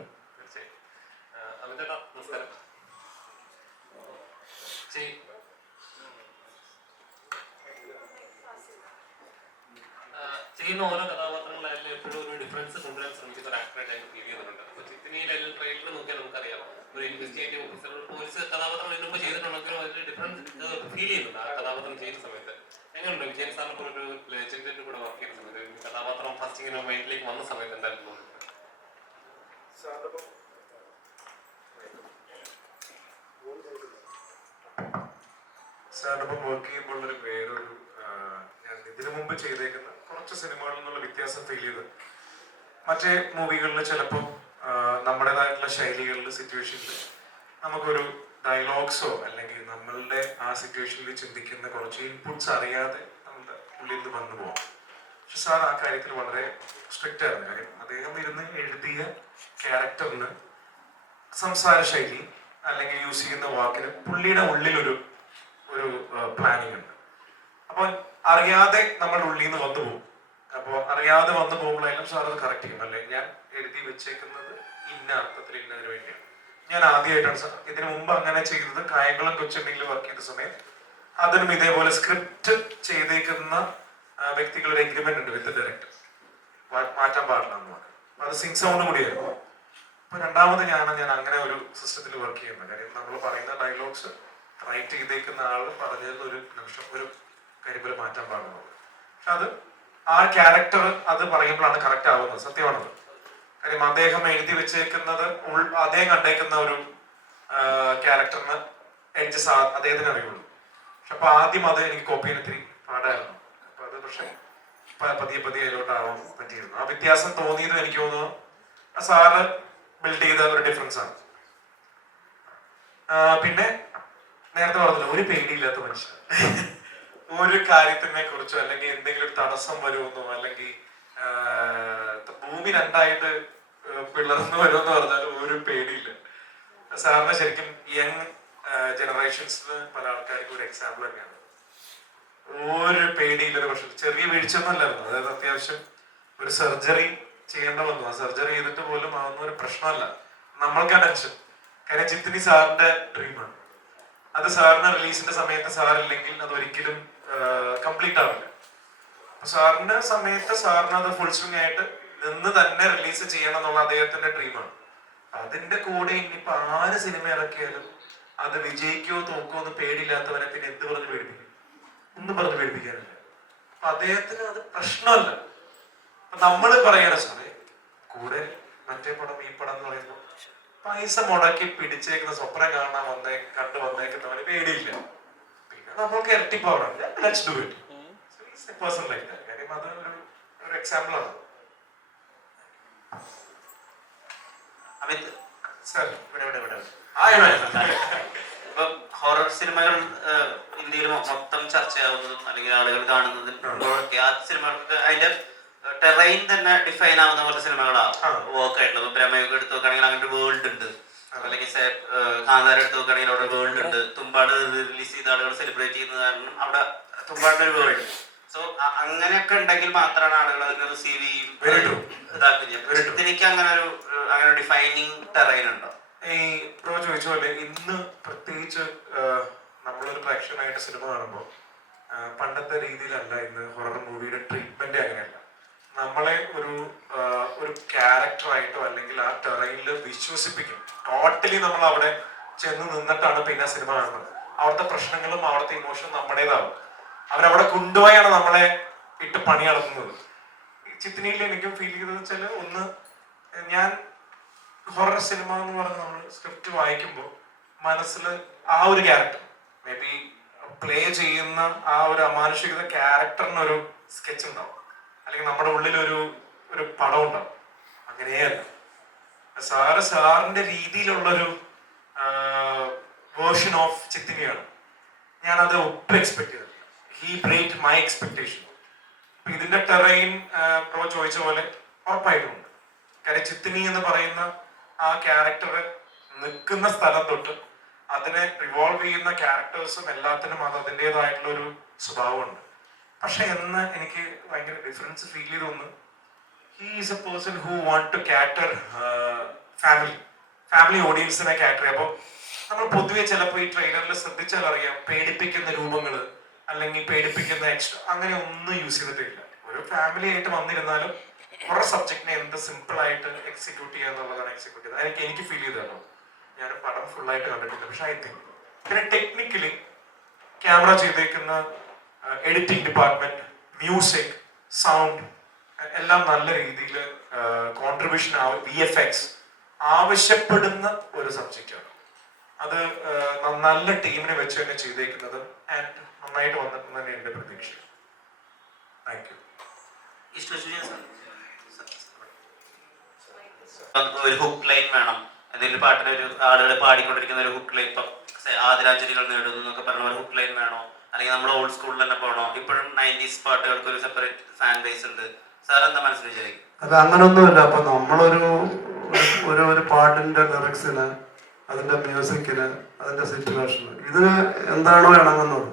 ചെയ്യുന്ന ഓരോ കഥാപാത്രങ്ങളായാലും എപ്പോഴും ഒരു ഡിഫറൻസ് കൊണ്ടുവരാൻ ശ്രമിക്കുന്ന ഒരു ആക്ടറായിട്ട് എനിക്ക് ഫീൽ ചെയ്യുന്നുണ്ട്. അപ്പൊ ചിത്രിയിൽ ട്രെയിലർ നോക്കിയാൽ നമുക്കറിയാം ഒരു ഇൻവെസ്റ്റിഗേറ്റീവ് ഓഫീസർ പോലീസ് കഥാപാത്രം ഇതിനുമ്പ് ചെയ്തിട്ടുണ്ടെങ്കിലും അതിൽ ഡിഫറൻസ് ഫീൽ ചെയ്യുന്നുണ്ട് ആ കഥാപാത്രം ചെയ്യുന്ന സമയത്ത്. എങ്ങനെയുണ്ട് വിജയൻ സാറിന് ഒരു ലെജൻഡിന്റെ കൂടെ വർക്ക് ചെയ്യുന്ന സമയത്ത് കഥാപാത്രം ഫസ്റ്റ് ഇങ്ങനെ മൈൻഡിലേക്ക് വന്ന സമയത്ത് എന്തായാലും തോന്നുന്നു? സാറിൻ്റെ ഒപ്പം വർക്ക് ചെയ്യുമ്പോൾ ഒരു വേറൊരു ഞാൻ ഇതിനു മുമ്പ് ചെയ്തേക്കുന്ന കുറച്ച് സിനിമകളിൽ നിന്നുള്ള വ്യത്യാസം ഫീൽ ചെയ്ത് മറ്റേ മൂവികളിൽ ചിലപ്പോൾ നമ്മുടേതായിട്ടുള്ള ശൈലികളിൽ സിറ്റുവേഷനിൽ നമുക്കൊരു ഡയലോഗ്സോ അല്ലെങ്കിൽ നമ്മളുടെ ആ സിറ്റുവേഷനിൽ ചിന്തിക്കുന്ന കുറച്ച് ഇൻപുട്സ് അറിയാതെ നമ്മുടെ ഉള്ളിൽ നിന്ന് വന്നു പോകാം. പക്ഷെ സാർ ആ കാര്യത്തിൽ വളരെ സ്ട്രിക്റ്റ് ആയിരുന്നു. കാര്യം അദ്ദേഹം ഇരുന്ന് എഴുതിയ ക്യാരക്ടറിന് സംസാര ശൈലി അല്ലെങ്കിൽ യൂസ് ചെയ്യുന്ന വാക്കിന് പുള്ളിയുടെ ഉള്ളിലൊരു ഒരു പ്ലാനിങ് ഉണ്ട്. അപ്പോൾ അറിയാതെ നമ്മുടെ ഉള്ളിൽ നിന്ന് വന്നു പോകും. അപ്പോൾ അറിയാതെ വന്നു പോകുമ്പോഴായാലും സാർ അത് കറക്റ്റ് ചെയ്യും. അല്ലെ ഞാൻ എഴുതി വെച്ചേക്കുന്നത് ഇന്ന അർത്ഥത്തിൽ ഇന്നതിന് വേണ്ടിയാണ്. ഞാൻ ആദ്യമായിട്ടാണ് സാർ ഇതിനു മുമ്പ് അങ്ങനെ ചെയ്തത്. കായംകുളം കൊച്ചുണ്ണിയിൽ വർക്ക് ചെയ്ത സമയം അതിനും ഇതേപോലെ സ്ക്രിപ്റ്റ് ചെയ്തേക്കുന്ന വ്യക്തികളുടെ എഗ്രിമെന്റ് ഉണ്ട് വിത്ത് ഡയറക്ടർ, മാറ്റാൻ പാടില്ല എന്ന് പറഞ്ഞു. അത് സിംഗ് സൗണ്ട് കൂടിയായിരുന്നു. അപ്പൊ രണ്ടാമത് ഞാൻ അങ്ങനെ ഒരു സിസ്റ്റത്തിൽ വർക്ക് ചെയ്യുന്നത്. കാര്യം നമ്മൾ പറയുന്ന ഡയലോഗ്സ് റൈറ്റ് ചെയ്തേക്കുന്ന ആൾ പറഞ്ഞതിൽ ഒരു നിമിഷം ഒരു കരിമ്പ് മാറ്റാൻ പാടുന്നത്. പക്ഷെ അത് ആ ക്യാരക്ടർ അത് പറയുമ്പോഴാണ് കറക്റ്റ് ആവുന്നത്. സത്യമാണത്. കാര്യം അദ്ദേഹം എഴുതി വെച്ചേക്കുന്നത് അദ്ദേഹം കണ്ടേക്കുന്ന ഒരു ക്യാരക്ടറിന് എഡ്ജസ് അദ്ദേഹത്തിന് അറിയുള്ളൂ. പക്ഷെ അപ്പൊ ആദ്യം അത് എനിക്ക് കോപ്പി ചെയ്യാൻ ഇത്തിരി പാടായിരുന്നു. അപ്പൊ അത് പക്ഷെ പതിയെ പതിയെ അതിലോട്ടാവാൻ പറ്റിയിരുന്നു. ആ വ്യത്യാസം തോന്നിയതും എനിക്ക് തോന്നുന്നു സാറ് ബിൽഡ് ചെയ്ത ഒരു ഡിഫറൻസ് ആണ്. പിന്നെ നേരത്തെ പറഞ്ഞില്ല, ഒരു പേടിയില്ലാത്ത മനുഷ്യൻ. ഒരു കാര്യത്തിനെ കുറിച്ചോ അല്ലെങ്കിൽ എന്തെങ്കിലും ഒരു തടസ്സം വരുമെന്നോ അല്ലെങ്കിൽ ഭൂമി രണ്ടായിട്ട് പിളർന്നു വരുമെന്ന് പറഞ്ഞാൽ ഒരു പേടിയില്ല. സാറിന് ശരിക്കും യങ് ജനറേഷൻസിന് പല ആൾക്കാർക്കും ഒരു എക്സാമ്പിൾ തന്നെയാണ്. ഒരു പേടിയില്ലൊരു പ്രശ്നം. ചെറിയ വീഴ്ചയൊന്നുമല്ലായിരുന്നു. അതായത് അത്യാവശ്യം ഒരു സർജറി ചെയ്യേണ്ട വന്നു. ആ സർജറി ചെയ്തിട്ട് പോലും അതൊന്നും ഒരു പ്രശ്നമല്ല. നമ്മൾക്ക് ആ ടെൻഷൻ. കാര്യം ചിത്തിനി സാറിന്റെ ഡ്രീമാണ്. അത് സാറിന് റിലീസിന്റെ സമയത്ത് സാറില്ലെങ്കിൽ അത് ഒരിക്കലും കംപ്ലീറ്റ് ആവില്ല. സാറിന്റെ സമയത്ത് സാറിന് അത് ഫുൾ സ്വിംഗ് ആയിട്ട് നിന്ന് തന്നെ റിലീസ് ചെയ്യണം എന്നുള്ള അദ്ദേഹത്തിന്റെ ഡ്രീമാണ്. അതിന്റെ കൂടെ ഇനിയിപ്പോ ആര് സിനിമ ഇറക്കിയാലും അത് വിജയിക്കോ തോക്കോ എന്ന് പേടിയില്ലാത്തവനെ പിന്നെ എന്ത് പറഞ്ഞ് പേടിപ്പിക്കും? ഒന്നും പറഞ്ഞ് പേടിപ്പിക്കാനില്ല. അപ്പൊ അദ്ദേഹത്തിന് അത് പ്രശ്നമല്ല. നമ്മൾ പറയണ സാറേ കൂടെ മറ്റേ പടം ഈ പടം എന്ന് പറയുമ്പോൾ പൈസ മുടക്കി പിടിച്ചേക്കുന്ന സ്വപ്നം കാണാൻ കണ്ടു വന്നേക്കുന്നവന് പേടിയില്ല. പിന്നെ നമ്മൾക്ക് ഇരട്ടി പവറാണ്. Let's do it. Person like that. കാര്യം അത് ഒരു എക്സാമ്പിൾ ആണ്. അമിത് സാർ ഇപ്പം ഹൊറർ സിനിമകൾ ഇന്ത്യയിൽ മൊത്തം ചർച്ചയാവുന്നതും അല്ലെങ്കിൽ ആളുകൾ കാണുന്നതും ആ സിനിമകൾക്ക് അതിന്റെ ടെറൈൻ തന്നെ ഡിഫൈൻ ആവുന്ന പോലത്തെ സിനിമകളാണ് വർക്ക് ആയിട്ടുള്ളത്. ബ്രഹ്മയൊക്കെ എടുത്ത് നോക്കുകയാണെങ്കിൽ അങ്ങനെ ഒരു വേൾഡ് ഉണ്ട്. അല്ലെങ്കിൽ കാന്താരം എടുത്ത് നോക്കുകയാണെങ്കിൽ അവിടെ വേൾഡ് ഉണ്ട്. തുമ്പാട് റിലീസ് ചെയ്ത ആളുകൾ സെലിബ്രേറ്റ് ചെയ്യുന്നത് കാരണം അവിടെ തുമ്പാടിന്റെ ഒരു വേൾഡ്. സോ അങ്ങനെയൊക്കെ ഉണ്ടെങ്കിൽ മാത്രമാണ് ആളുകൾ അതിനെ റിസീവ് ചെയ്യും ഇതാക്കുകയും. എനിക്ക് അങ്ങനെ ഒരു ഡിഫൈനിങ് ടെറൈൻ ഉണ്ടോ? ഈ പ്രോ ചോദിച്ച പോലെ ഇന്ന് പ്രത്യേകിച്ച് നമ്മളൊരു പ്രേക്ഷകനായിട്ട് സിനിമ കാണുമ്പോൾ പണ്ടത്തെ രീതിയിലല്ല ഇന്ന് ഹൊറർ മൂവിയുടെ ട്രീറ്റ്മെന്റ്. അങ്ങനെയല്ല. നമ്മളെ ഒരു ക്യാരക്ടറായിട്ടോ അല്ലെങ്കിൽ ആ ടെറൈനിൽ വിശ്വസിപ്പിക്കും. ടോട്ടലി നമ്മൾ അവിടെ ചെന്ന് നിന്നിട്ടാണ് പിന്നെ സിനിമ കാണുന്നത്. അവിടുത്തെ പ്രശ്നങ്ങളും അവിടുത്തെ ഇമോഷനും നമ്മുടേതാവും. അവരവിടെ കൊണ്ടുപോയാണ് നമ്മളെ ഇട്ട് പണി നടത്തുന്നത്. ചിത്തിനിയിൽ എനിക്കും ഫീൽ ചെയ്തത് വെച്ചാൽ ഒന്ന്, ഞാൻ ഹൊറർ സിനിമ എന്ന് പറഞ്ഞ് നമ്മൾ സ്ക്രിപ്റ്റ് വായിക്കുമ്പോൾ മനസ്സിൽ ആ ഒരു ക്യാരക്ടർ മേ ബി പ്ലേ ചെയ്യുന്ന ആ ഒരു അമാനുഷികത ക്യാരക്ടറിനൊരു സ്കെച്ച് ഉണ്ടാവും. അല്ലെങ്കിൽ നമ്മുടെ ഉള്ളിലൊരു പടം ഉണ്ടാവും. അങ്ങനെയല്ല. സാറിന്റെ രീതിയിലുള്ളൊരു വേർഷൻ ഓഫ് ചിത്തിനിയാണ്. ഞാനത് ഒട്ടും എക്സ്പെക്ട് ചെയ്തിട്ടില്ല. He break my expectation. ഇതിന്റെ ടെറൈൻ പ്രോ ചോദിച്ച പോലെ ഉറപ്പായിട്ടുമുണ്ട്. കാര്യം ചിത്തിനി എന്ന് പറയുന്ന ആ ക്യാരക്ടർ നിൽക്കുന്ന സ്ഥലം തൊട്ട് അതിനെ റിവോൾവ് ചെയ്യുന്ന ക്യാരക്ടേഴ്സും എല്ലാത്തിനും അത് അതിൻ്റെതായിട്ടുള്ളൊരു സ്വഭാവമുണ്ട്. പക്ഷെ എന്ന് എനിക്ക് ഭയങ്കര ഡിഫറൻസ് ഫീൽ ചെയ്ത് തോന്നുന്നു. He is a person who want to cater family ഓഡിയൻസിനെ കാറ്റർ ചെയ്യും. അപ്പോൾ നമ്മൾ പൊതുവെ ചിലപ്പോൾ ഈ ട്രെയിലറിൽ ശ്രദ്ധിച്ചാൽ അറിയാം, പേടിപ്പിക്കുന്ന രൂപങ്ങൾ അല്ലെങ്കിൽ പേടിപ്പിക്കുന്ന എക്സ്ട്രാ അങ്ങനെ ഒന്നും യൂസ് ചെയ്തിട്ടില്ല. ഒരു ഫാമിലി ആയിട്ട് വന്നിരുന്നാലും കുറെ സബ്ജക്റ്റിനെ എന്ത് സിമ്പിൾ ആയിട്ട് എക്സിക്യൂട്ട് ചെയ്യുക എന്നുള്ളതാണ് എക്സിക്യൂട്ട് ചെയ്തത്. എനിക്ക് ഫീൽ ചെയ്തല്ലോ. ഞാൻ പടം ഫുള്ളായിട്ട് കണ്ടിട്ടില്ല. പക്ഷെ ഐ തിങ്ക് പിന്നെ ടെക്നിക്കലി ക്യാമറ ചെയ്തേക്കുന്ന എഡിറ്റിംഗ് ഡിപ്പാർട്ട്മെന്റ്, മ്യൂസിക്, സൗണ്ട് എല്ലാം നല്ല രീതിയിൽ കോൺട്രിബ്യൂഷൻ VFX ആവശ്യപ്പെടുന്ന ഒരു സബ്ജക്റ്റാണ്. അത് നല്ല ടീമിനെ വെച്ച് തന്നെ ചെയ്തേക്കുന്നത്. ആൻഡ് നന്നായിട്ട് വന്നിട്ടെന്ന് തന്നെ എൻ്റെ പ്രതീക്ഷ. Thank you. ഒരു ഹുക്ക് ലൈൻ വേണം, എന്തെങ്കിലും പാട്ടിന് ഒരു ആളുകൾ പാടിക്കൊണ്ടിരിക്കുന്ന ഒരു ഹുക്ക് ലൈൻ, ഇപ്പം ആദരാഞ്ജലികൾ നേടുന്നു എന്നൊക്കെ പറഞ്ഞ ഒരു ഹുക്ക് ലൈൻ വേണോ, അല്ലെങ്കിൽ നമ്മൾ ഓൾഡ് സ്കൂളിൽ തന്നെ പോകണോ? ഇപ്പോഴും 90s പാട്ടുകൾക്ക് ഒരു സെപ്പറേറ്റ് ഫാൻ ബേസ് ഉണ്ട്. സാർ എന്താ മനസ്സിൽ വിചാരിക്കും? അല്ല, അങ്ങനൊന്നുമില്ല. അപ്പൊ നമ്മളൊരു ഒരു പാട്ടിന്റെ ലിറിക്സിന്, അതിന്റെ മ്യൂസിക്കിന്, അതിന്റെ സിറ്റുവേഷന്, ഇതിന് എന്താണോ ഇണങ്ങുന്നത്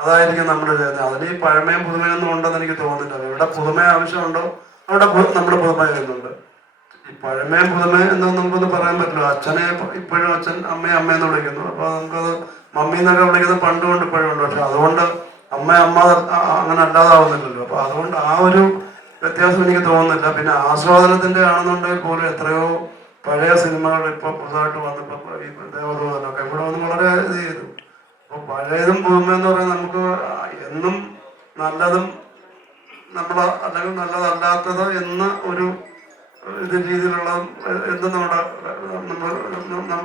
അതായിരിക്കും നമ്മൾ ചെയ്യുന്നത്. അതിന് ഈ പഴമയും പുതുമയൊന്നും ഉണ്ടെന്ന് എനിക്ക് തോന്നുന്നില്ല. എവിടെ പുതുമ ആവശ്യമുണ്ടോ അവിടെ നമ്മൾ പുതുമ ചെയ്യുന്നുണ്ട്. ഈ പഴമയും പുതുമയും എന്നൊന്നും നമുക്കൊന്നും പറയാൻ പറ്റില്ല. അച്ഛനെ ഇപ്പോഴും അച്ഛൻ അമ്മയെ അമ്മയെന്ന് വിളിക്കുന്നു. അപ്പോൾ നമുക്കത് മമ്മി എന്നൊക്കെ വിളിക്കുന്നത് പണ്ടുകൊണ്ട് ഇപ്പോഴും ഉണ്ട്. പക്ഷെ അതുകൊണ്ട് അമ്മ അങ്ങനെ അല്ലാതാവുന്നില്ലല്ലോ. അപ്പോൾ അതുകൊണ്ട് ആ ഒരു വ്യത്യാസം എനിക്ക് തോന്നുന്നില്ല. പിന്നെ ആസ്വാദനത്തിന്റെ ആണെന്നുണ്ടെങ്കിൽ പോലും എത്രയോ പഴയ സിനിമകൾ ഇപ്പോൾ പുതുതായിട്ട് വന്നപ്പോൾ ഈ ദേവദൂതനൊക്കെ ഇവിടെ വന്ന് വളരെ ഇത് ചെയ്തു. അപ്പോൾ പഴയതും പുതുമയെന്ന് പറയുന്നത് നമുക്ക് എന്നും നല്ലതും അല്ലെങ്കിൽ നല്ലതല്ലാത്തത് എന്ന ഒരു ഇത് രീതിയിലുള്ള എന്തും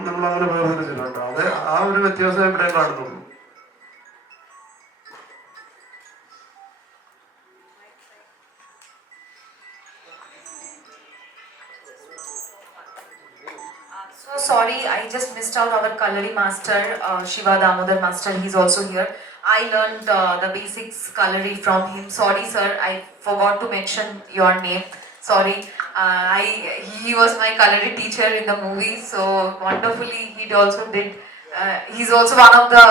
നമ്മളങ്ങനെ വേർതിരിച്ചിട്ടുണ്ട്. അത് ആ ഒരു വ്യത്യാസം ഇവിടെ കാണുന്നുള്ളൂ. So sorry, I just missed out our Kalari master, Shiva Damodar master. He's also here. I learned the basics Kalari from him. Sorry sir, I forgot to mention your name. Sorry. He was my Kalari teacher in the movie, so wonderfully he also did. He's also one of the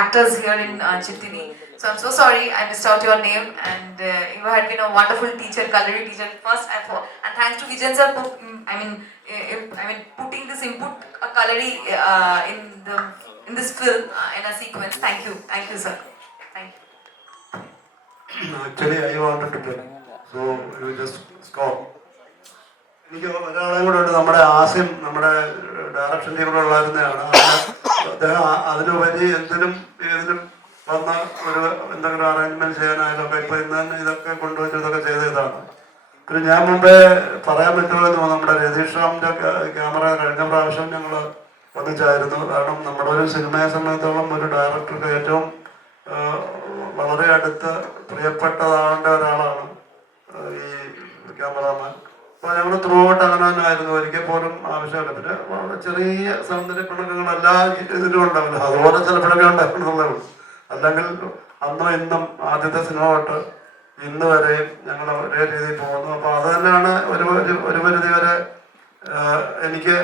actors here in Chittini. So I'm so sorry I missed out your name, and you had been a wonderful teacher, Kalari teacher. First, and thanks to Vijayan sir, putting this input Kalari in this film in a sequence. Thank you sir. Thank you. Actually, I wanted to tell you. So you just stop. എനിക്ക് ഒരാളെയും കൂടെ ഉണ്ട്, നമ്മുടെ ആസിം, നമ്മുടെ direction ടീമിലുള്ളായിരുന്നതാണ്. അദ്ദേഹം അതിനുപരി എന്തിനും ഏതിനും വന്ന എന്തെങ്കിലും അറേഞ്ച്മെന്റ് ചെയ്യാനായാലൊക്കെ ഇപ്പൊ ഇന്ന് തന്നെ ഇതൊക്കെ കൊണ്ടുവച്ച് ഇതൊക്കെ ചെയ്തതാണ്. പിന്നെ ഞാൻ മുമ്പേ പറയാൻ പറ്റുമെന്ന് തോന്നുന്നു, നമ്മുടെ രതീഷ് റാമിന്റെ ക്യാമറ കഴിഞ്ഞ പ്രാവശ്യം ഞങ്ങൾ ഒന്നിച്ചായിരുന്നു. കാരണം നമ്മുടെ ഒരു സിനിമയെ സംബന്ധിച്ചോളം ഒരു ഡയറക്ടർക്ക് ഏറ്റവും വളരെ അടുത്ത് പ്രിയപ്പെട്ടതാവേണ്ട ഒരാളാണ് ഈ ക്യാമറാമാൻ. അപ്പോൾ ഞങ്ങൾ ത്രൂ ഔട്ട് അങ്ങനെ തന്നെ ആയിരുന്നു. ഒരിക്കൽ പോലും ആവശ്യമില്ല. പിന്നെ വളരെ ചെറിയ സൗന്ദര്യപ്പിണക്കങ്ങൾ എല്ലാ ഇതിലും ഉണ്ടാവില്ല, അതുപോലെ ചില പിണക്കം ഉണ്ടാക്കുന്നുള്ളൂ. അല്ലെങ്കിൽ അന്നും ഇന്നും ആദ്യത്തെ സിനിമ തൊട്ട് ഇന്ന് വരെയും ഞങ്ങൾ ഒരേ രീതിയിൽ പോകുന്നു. അപ്പോൾ അത് തന്നെയാണ് ഒരു പരിധി വരെ എനിക്ക്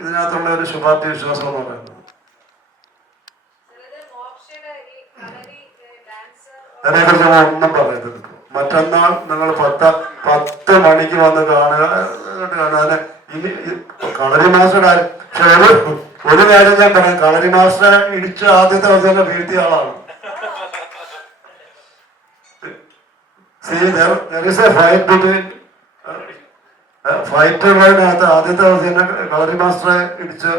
ഇതിനകത്തുള്ള ഒരു ശുഭാപ്തി വിശ്വാസം എന്ന് പറയുന്നത്. അതിനെക്കുറിച്ച് ഞാൻ ഒന്നും പറയുന്നത്. മറ്റന്നാൾ നിങ്ങൾ 10 മണിക്ക് വന്ന് കാണുക. അതിന് ഇനി കളരി മാസ്റ്റർ ഒരു കാര്യം ഞാൻ പറയാം, കളരി മാസ്റ്ററെ ഇടിച്ച് ആദ്യത്തെ ദിവസം വീഴ്ത്തിയ ആളാണ്. ഫൈറ്റ് ഉള്ളതിനകത്ത് ആദ്യത്തെ ദിവസം കളരി മാസ്റ്ററെ ഇടിച്ച്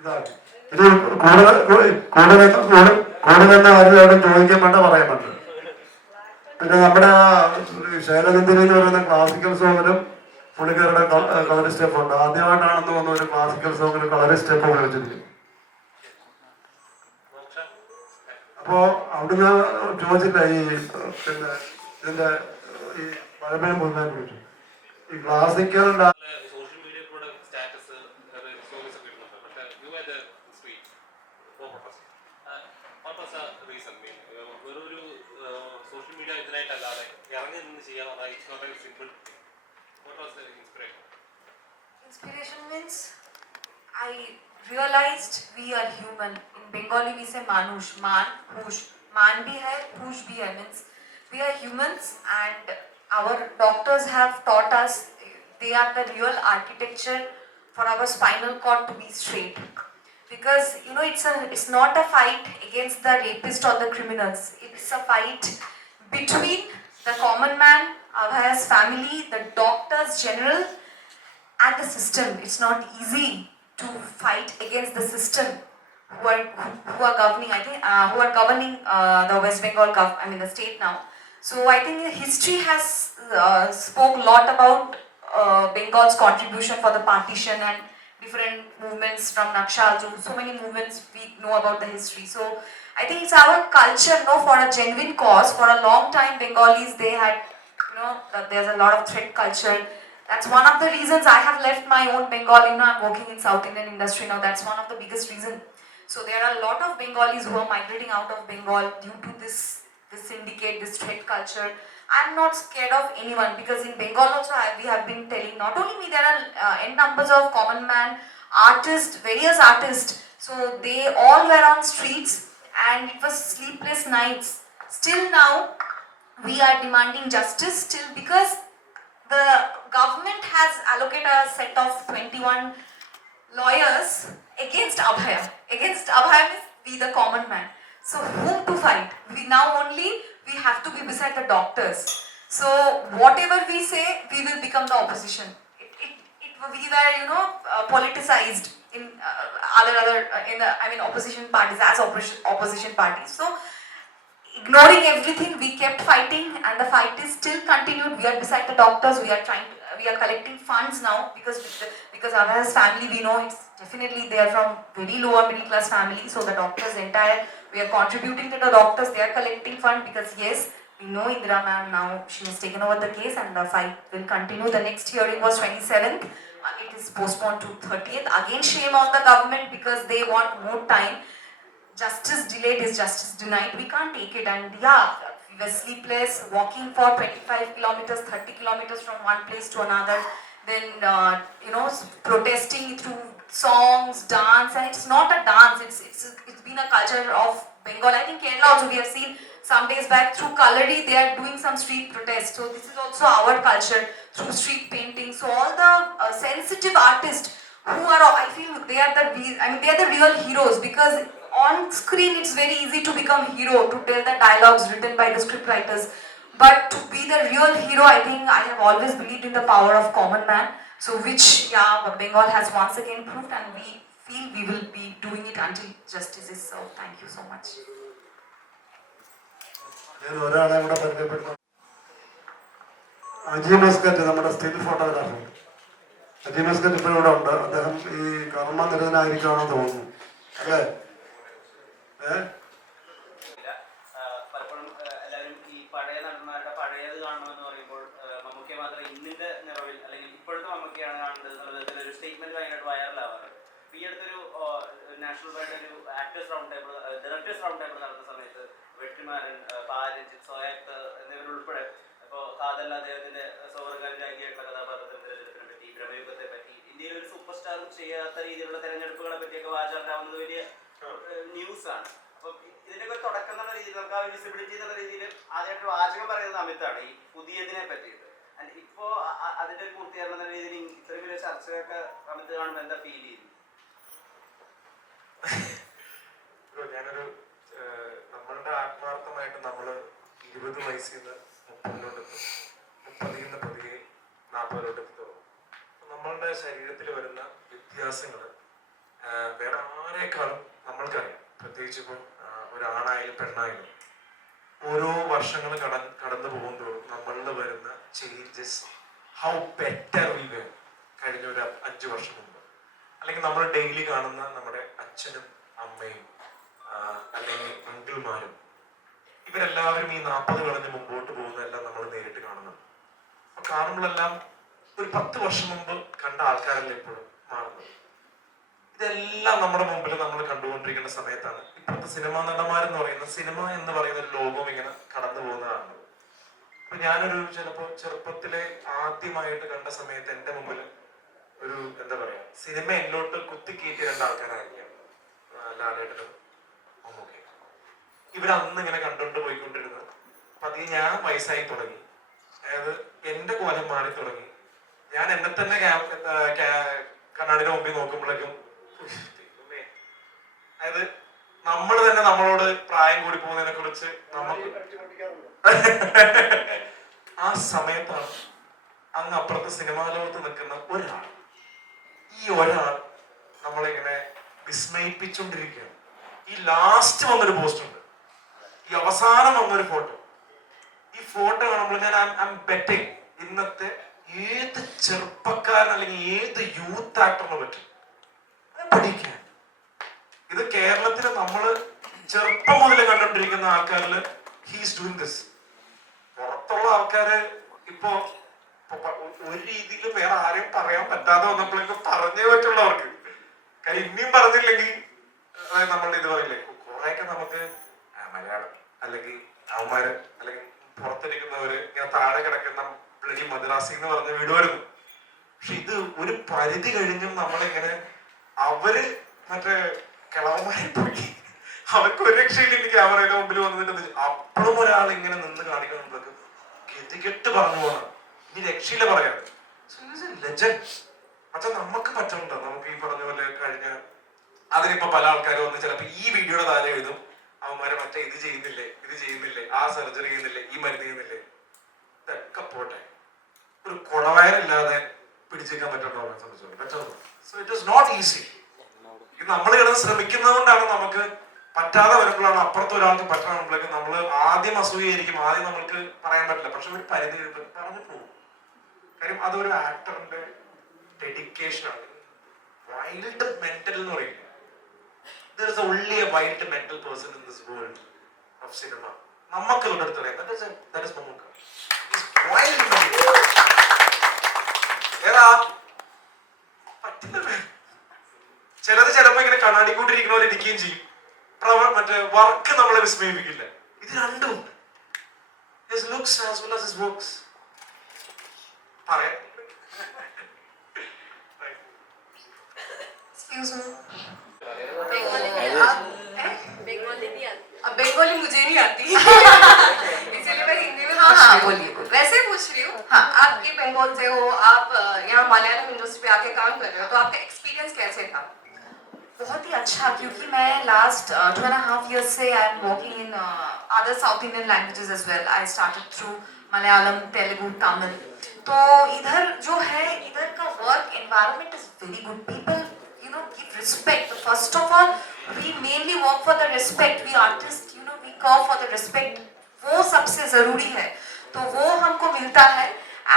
ഇതാക്കി. ഇനി കൂടുതൽ ആരും ചോദിക്കാൻ വേണ്ട, പറയാൻ വേണ്ട. പിന്നെ നമ്മുടെ ശൈലനന്ദിനി എന്ന് പറയുന്ന ക്ലാസിക്കൽ സോങ്ങിലും പുള്ളിക്കാരുടെ കളറി സ്റ്റെപ്പ് ഉണ്ട്. ആദ്യമായിട്ടാണെന്ന് തോന്നുന്ന ഒരു ക്ലാസിക്കൽ സോങ്ങിൽ കളറി സ്റ്റെപ്പ് ഉപയോഗിച്ചിരിക്കും. അപ്പോ അവിടുന്ന് ചോദിച്ചില്ല ഈ പിന്നെ ഇതിന്റെ ഈ പഴമയും പുതുമയും ചോദിച്ചു. ഈ ക്ലാസിക്കൽ സോഷ്യൽ മീഡിയ കൂടെ സ്റ്റാറ്റസ് സ്റ്റോറീസ് ഒക്കെ ഇടുന്നുണ്ട്. പക്ഷേ you are the sweet reason വേറൊരു സോഷ്യൽ മീഡിയ ഇതിനായിട്ടല്ലാതെ ഇറങ്ങി നിന്ന് ചെയ്യാൻ it's not a simple. What was the inspiration? Inspiration means I realized we are human. In Bengali we say manush, man, push. Man bhi hai, push bhi hai. Means we are humans, and our doctors have taught us they are the real architecture for our spinal cord to be straight. Because it's not a fight against the rapist or the criminals. It's a fight between the common man, Abhaya's family, the doctors general, and the system. It's not easy to fight against the system who are governing. I think who are governing the West Bengal the state now. So I think history has spoke a lot about Bengal's contribution for the partition and different movements from Naksha to so many movements we know about the history. So I think it's our culture, for a genuine cause. For a long time, Bengalis, they had, there's a lot of threat culture. That's one of the reasons I have left my own Bengal. I'm working in South Indian industry now. That's one of the biggest reasons. So there are a lot of Bengalis who are migrating out of Bengal due to this syndicate, this threat culture. I'm not scared of anyone, because in Bengal also we have been telling, not only me, there are n numbers of common man, artists, various artists. So they all were on streets and it was sleepless nights. Still now we are demanding justice, still, because the government has allocated a set of 21 lawyers against Abhaya. Against Abhaya means we the common man. So whom to fight? We have to be beside the doctors. So whatever we say, we will become the opposition. We were, politicized in opposition parties as opposition parties. So ignoring everything, we kept fighting, and the fight is still continued. We are beside the doctors. We are collecting funds now, because Abhaya's family, we know it's definitely they are from very lower middle class family. So the doctors we are contributing to the doctors. They are collecting fund, because yes, we know Indira ma'am now, she has taken over the case and the fight will continue. The next hearing was 27th. It is postponed to 30th. Again, shame on the government, because they want more time. Justice delayed is justice denied. We can't take it. And yeah, we were sleepless, walking for 25 kilometers, 30 kilometers from one place to another. Then, protesting through songs, dance. And it's not a dance. It's been a culture of Bengal. I think Kerala also, we have seen some days back through Kalari, they are doing some street protests. So this is also our culture through street painting. So all the sensitive artists who are, I feel they are the real heroes, because on screen it's very easy to become hero, to tell the dialogues written by the script writers. But to be the real hero, I think I have always believed in the power of common man. So which, Bengal has once again proved, and we feel we will be doing it until justice is served. Thank you so much. Aji Muscat, നമ്മുടെ still photographer Aji Muscat ഇപ്പോൾ ഇവിടെ ഉണ്ട്. അദ്ദേഹം ഈ കർമ്മനിരതനായിരിക്കുവാണെന്ന് തോന്നുന്നു, അല്ലേ? പലപ്പോഴും എല്ലാവരും ഈ പഴയ നടന്മാരുടെ പഴയത് കാണണമെന്ന് പറയുമ്പോൾ മമ്മൂക്കയെ മാത്രം ഇന്നിന്റെ നിറവിൽ അല്ലെങ്കിൽ ഇപ്പോഴത്തെ മമ്മൂക്കയാണ് കാണുന്നത് എന്നുള്ള വിധത്തിലൊരു സ്റ്റേറ്റ്മെന്റ് ഭയങ്കരമായിട്ട് വൈറലാവാറ്. ഈ അടുത്തൊരു നാഷണൽ വൈഡ് ഒരു actors round table, directors round table നടന്ന സമയത്ത് വെട്രിമാരൻ, രഞ്ജിത്ത്, സോയക് എന്നിവരുൾപ്പെടെ ഇപ്പോൾ കാതൽ അദ്ദേഹത്തിന്റെ സൗവർഗാനുരാഗിയായിട്ടുള്ള കഥാപാത്രത്തിന്റെ തിരഞ്ഞെടുപ്പിനെ പറ്റി, ബ്രഹ്മയുഗത്തെ പറ്റി, ഇന്ത്യയിൽ ഒരു സൂപ്പർ സ്റ്റാറും ചെയ്യാത്ത രീതിയിലുള്ള തെരഞ്ഞെടുപ്പുകളെ പറ്റിയൊക്കെ വാചാലാവുന്നത് വലിയ ന്യൂസാണ്. അപ്പം ഇതിൻ്റെയൊക്കെ ഒരു തുടക്കം എന്നുള്ള രീതിയിൽ നമുക്ക് ആ വിസിബിലിറ്റി എന്നുള്ള രീതിയിൽ ആദ്യമായിട്ട് വാചകം പറയുന്നത് അമിതാണ് ഈ പുതിയതിനെ പറ്റിയിട്ട്. ഇപ്പോൾ അതിൻ്റെ ഒരു പൂർത്തീകരണം എന്ന രീതിയിൽ ഇത്രയും വലിയ ചർച്ചയൊക്കെ അമിത് കാണുമ്പോൾ എന്താ ഫീൽ ചെയ്യുന്നു? നമ്മളുടെ ആത്മാർത്ഥമായിട്ട് നമ്മൾ 20 വയസ്സിൽ നിന്ന് 30-ലോട്ടെത്തും, 30-ൽ നിന്ന് പതിയെ 40-ലോട്ടെത്തും. നമ്മളുടെ ശരീരത്തിൽ വരുന്ന വ്യത്യാസങ്ങൾ വേറെ ആരെക്കാളും നമ്മൾക്കറിയാം. പ്രത്യേകിച്ച് ഇപ്പം ഒരാണായാലും പെണ്ണായാലും ഓരോ വർഷങ്ങൾ കടന്നു പോകുമ്പോഴും നമ്മളിൽ വരുന്ന changes, how better we were കഴിഞ്ഞ ഒരു 5 വർഷം മുമ്പ്, അല്ലെങ്കിൽ നമ്മൾ ഡെയിലി കാണുന്ന നമ്മുടെ അച്ഛനും അമ്മയും അല്ലെങ്കിൽ അങ്കിൾമാരും, ഇവരെല്ലാവരും ഈ 40 കളഞ്ഞ് മുമ്പോട്ട് പോകുന്നതെല്ലാം നമ്മൾ നേരിട്ട് കാണുന്നുണ്ട്. അപ്പൊ കാണുമ്പോഴെല്ലാം ഒരു 10 വർഷം മുമ്പ് കണ്ട ആൾക്കാരല്ല ഇപ്പോഴും മാറുന്നത്. ഇതെല്ലാം നമ്മുടെ മുമ്പിൽ നമ്മൾ കണ്ടുകൊണ്ടിരിക്കുന്ന സമയത്താണ് ഇപ്പോഴത്തെ സിനിമാ നടന്മാരെന്ന് പറയുന്ന, സിനിമ എന്ന് പറയുന്ന ഒരു ലോകം ഇങ്ങനെ കടന്നു പോകുന്നതാണ്. അപ്പൊ ഞാനൊരു ചിലപ്പോൾ ചെറുപ്പത്തിലെ ആദ്യമായിട്ട് കണ്ട സമയത്ത് എൻ്റെ മുമ്പിൽ ഒരു എന്താ പറയാ, സിനിമ എന്നോട്ട് കുത്തിക്കയറ്റിയ 2 ആൾക്കാരായിരിക്കാം, ലാലേട്ടനും മമ്മൂക്കയും. ഇവരന്ന് ഇങ്ങനെ കണ്ടുകൊണ്ട് പോയിക്കൊണ്ടിരുന്നത്. അപ്പൊ അതിൽ ഞാൻ വയസ്സായി തുടങ്ങി, അതായത് എന്റെ കോലം മാറി തുടങ്ങി. ഞാൻ എന്നെ തന്നെ കണ്ണാടിയുടെ മുമ്പിൽ നോക്കുമ്പോഴേക്കും അതായത് നമ്മൾ തന്നെ നമ്മളോട് പ്രായം കൂടി പോകുന്നതിനെ കുറിച്ച് നമുക്ക് ആ സമയത്താണ് അങ്ങ് അപ്പുറത്ത് സിനിമാ ലോകത്ത് നിൽക്കുന്ന ഒരാൾ നമ്മളിങ്ങനെ വിസ്മയിപ്പിച്ചുകൊണ്ടിരിക്കുകയാണ്. ഈ ലാസ്റ്റ് വന്നൊരു പോസ്റ്റ് ഉണ്ട്, ഈ അവസാനം വന്നൊരു ഫോട്ടോ. ഈ ഫോട്ടോ കാണുമ്പോൾ ഞാൻ ഐ എം ബെറ്റിംഗ് ഇന്നത്തെ ഏത് ചെറുപ്പക്കാരൻ അല്ലെങ്കിൽ ഏത് യൂത്ത് ആക്ടറിന് പറ്റും പഠിക്കാൻ. ഇത് കേരളത്തിൽ നമ്മൾ ചെറുപ്പം മുതൽ കണ്ടുകൊണ്ടിരിക്കുന്ന ആൾക്കാരിൽ ഹീസ് ഡൂയിങ് ദിസ്. പുറത്തുള്ള ആൾക്കാര് ഇപ്പോ ഒരു രീതിയിൽ വേറെ ആരെയും പറയാൻ പറ്റാതെ വന്നപ്പോഴേക്കും പറഞ്ഞേ പറ്റുള്ളവർക്ക്. കാര്യം ഇനിയും പറഞ്ഞില്ലെങ്കിൽ നമ്മളുടെ ഇത് പറയില്ലേ, കുറെയൊക്കെ നമുക്ക് മലയാളം അല്ലെങ്കിൽ അവന്മാര് അല്ലെങ്കിൽ പുറത്തിരിക്കുന്നവര് ഇങ്ങനെ താഴെ കിടക്കുന്ന ബ്ലഡി മദ്രാസി എന്ന് പറഞ്ഞ് വിടുമായിരുന്നു. പക്ഷെ ഇത് ഒരു പരിധി കഴിഞ്ഞും നമ്മളിങ്ങനെ അവര് മറ്റേ കിളവന്മാരെ പോയി അവർക്ക് ഒരു രക്ഷയില്ലെങ്കിൽ ക്യാമറയുടെ മുമ്പിൽ വന്നിട്ട് അപ്പോഴും ഒരാൾ ഇങ്ങനെ നിന്ന് കാണിക്കുമ്പോഴേക്കും ഗതികെട്ട് പറഞ്ഞു പോകണം. ഇനി രക്ഷയില്ല പറയാം. പക്ഷെ നമുക്ക് പറ്റുന്നുണ്ടോ? നമുക്ക് ഈ പറഞ്ഞ പോലെ കഴിഞ്ഞ അതിനിപ്പോ പല ആൾക്കാരും വന്ന് ചിലപ്പോ ഈ വീഡിയോയുടെ താഴെ എഴുതും, അവന്മാരെ മറ്റേ ഇത് ചെയ്യുന്നില്ലേ, ആ സർജറി ചെയ്യുന്നില്ലേ, ഈ മരുന്ന് ചെയ്യുന്നില്ലേ. ഇതൊക്കെ പോട്ടെ, ഒരു കുടവയറില്ലാതെ പിടിച്ചേക്കാൻ പറ്റുന്നുണ്ടോ അവനെ സംബന്ധിച്ചോളൂ? പറ്റുന്നു. So it is not easy. ഇത് നമ്മൾ കിടന്ന് ശ്രമിക്കുന്നത് കൊണ്ടാണ് നമുക്ക് പറ്റാതെ വരുമ്പോഴാണ് അപ്പുറത്ത് ഒരാൾക്ക് പറ്റാകുമ്പോഴേക്കും നമ്മൾ ആദ്യം അസൂയായിരിക്കും, ആദ്യം നമ്മൾക്ക് പറയാൻ പറ്റില്ല. പക്ഷെ ഒരു പരിധി പറഞ്ഞു പോകും. കാര്യം അതൊരു ആക്ടറിന്റെ ഡെഡിക്കേഷൻ ആണ്. വൈൽഡ് മെന്റൽ എന്ന് പറയില്ല. There is only a wild mental person in this world of cinema. നമുക്ക് തൊട്ടടുത്ത് പറയാം, that is Mammootty. He's wild mental. ഏതാ പറ്റില്ല. ചിലത് ചിലപ്പോ ഇങ്ങനെ കണ്ണാടിക്കൊണ്ടിരിക്കുന്ന പോലെ ഇരിക്കുകയും ചെയ്യും. മറ്റേ വർക്ക് നമ്മളെ വിസ്മയിപ്പിക്കില്ല. ഇത് രണ്ടും his looks as well as his works. പറയാം. Excuse me. बंगाली मुझे नहीं आती इसीलिए मैं हिंदी में बोलिए। वैसे पूछ रही हूँ। हाँ। आपके बंगाल से हो, आप यहाँ मलयालम इंडस्ट्री पे आके काम कर रहे हो, तो आपका एक्सपीरियंस कैसे था? बहुत ही अच्छा, क्योंकि मैं लास्ट 2.5 years से I am working in other South Indian languages as well. I started through Malayalam, Telugu, Tamil. तो इधर जो है, इधर का work environment is very good. People give respect. First of all, we mainly work for the respect. We artists, we curve for the respect. वो सबसे जरूरी है, तो वो हमको मिलता है.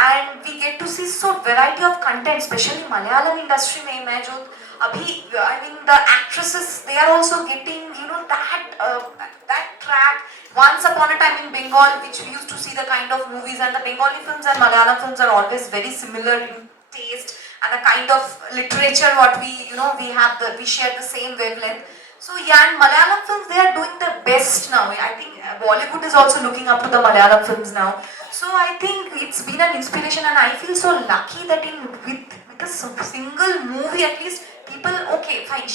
And we get to see so variety of content, especially Malayalam industry में. मैं जो अभी I mean the actresses, they are also getting that track. Once upon a time in Bengal, which we used to see the kind of movies, and the Bengali films and Malayalam films are always very similar in taste and the kind of literature what we we share the same wavelength. So yeah, and Malayalam films, they are doing their best now. I think Bollywood is also looking up to the Malayalam films now. So I think it's been an inspiration, and I feel so lucky that with a single movie at least people, okay fine,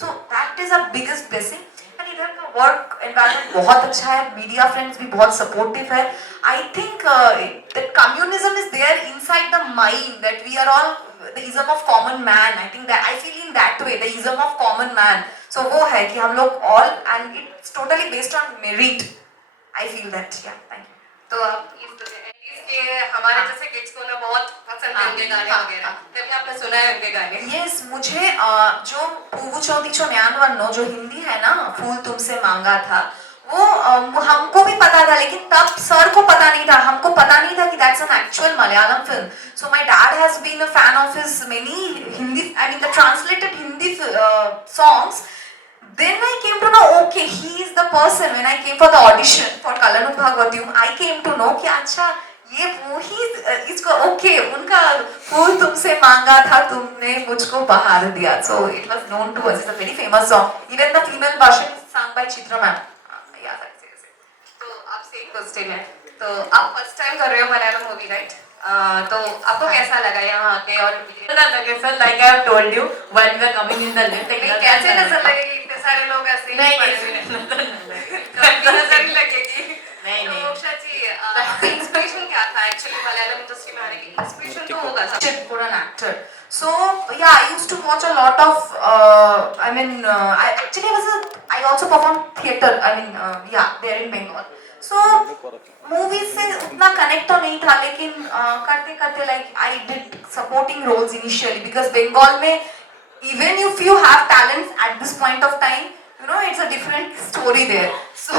so that is our biggest blessing. And इधर का work environment बहुत अच्छा है, media friends भी बहुत supportive है. I think that communism is there inside the mind, that we are all the ism of common man. I think that I feel in that way, the ism of common man. So वो है कि हम लोग all, and it's totally based on merit. I feel that. Yeah, thank you. तो आप इसके हमारे जैसे किड्स को ना बहुत पसंद है उनके गाने वगैरह, तभी आपने सुना है उनके गाने? Yes, मुझे जो पूवू चौधरी म्यान वन्नो जो हिंदी है ना, फूल तुमसे मांगा था, वो हमको भी पता था, लेकिन तब सर को पता नहीं था, हमको पता नहीं था कि that's an actual Malayalam film. So my dad has been a fan of his many Hindi, I mean the translated Hindi songs. Then I came to know, okay, he is the person. When I came for the audition for Kalanuk Bhagavatyam, I came to know कि अच्छा ये वो ही इसको, okay, उनका फूल तुमसे मांगा था तुमने मुझको बहार दिया. So it was known to us. It's a very famous song. Even the female version is sung by Chitra ma'am. Yeah, that's it. तो आपसे एक क्वेश्चन है, तो आप फर्स्ट टाइम कर रहे हो मलयालम मूवी, राइट? तो आपको कैसा लगा यहाँ आके? और लगे sir, like I have told you when we are coming in the lift, कैसे नजर लगेगी? इतने सारे लोग ऐसे नहीं नजर नहीं लगेगी. नहीं तो मोक्षा जी, आपका इंस्पिरेशन क्या था एक्चुअली मलयालम इंडस्ट्री में आने की? इंस्पिरेशन तो होगा सब. For an actor. So yeah, I used to watch a lot of. I also performed theatre. There in Bengal. So movies से उतना connect तो नहीं था, लेकिन करते करते like I did supporting roles initially, because Bengal में even if you have talents at this point of time, it's a different story there. So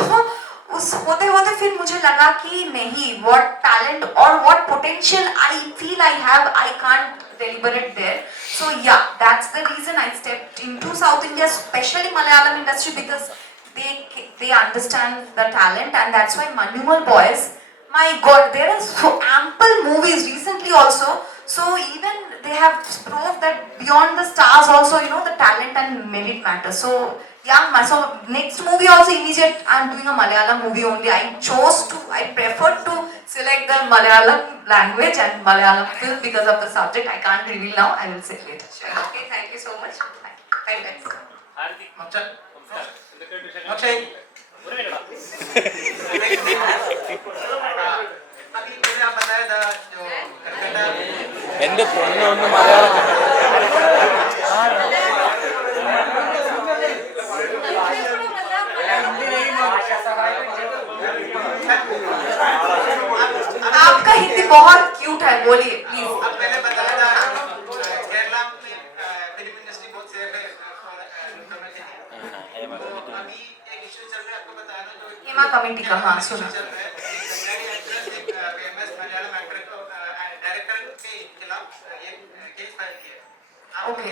उस होते होते फिर मुझे लगा कि नहीं, what talent or what potential I feel I have, I can't deliberate there. So yeah, that's the reason I stepped into South India, especially Malayalam industry, because they understand the talent, and that's why Manual Boys, my god, there are so ample movies recently also. So even they have proved that beyond the stars also, you know, the talent and merit matters. So yeah, so next movie also immediate, I'm doing a Malayalam movie only. I preferred to select the Malayalam language and Malayalam film because of the subject. I can't reveal now, I will say later. Sure. Okay, thank you so much. Bye. Bye. എന്റെ പൊന്നൊന്ന് മലയാളം आपका हिंदी बहुत cute है, बोलिए please. Hema committee का, हाँ सुना. Okay. Okay.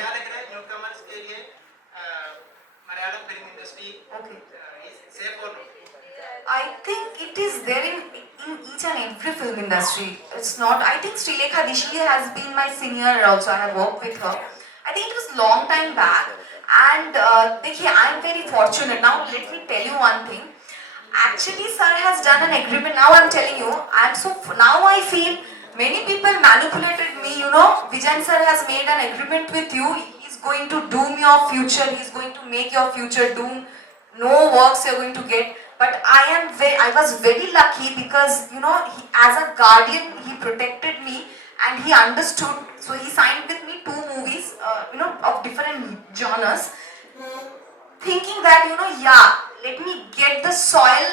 I think it is there in each and every film industry. It's not. I think Srilekha Dishi has been my senior also. I have worked with her. I think it was long time back. And I am very fortunate. Now let me tell you one thing. Actually, sir has done an agreement. Now I am telling you. Now I feel many people manipulated me. You know, Vijayan sir has made an agreement with you. He is going to doom your future. He is going to make your future doom. No works you are going to get. But I was very lucky because, you know, as a guardian, he protected me and he understood. So he signed with me 2 movies, you know, of different genres, thinking that, you know, yeah, let me get the soil,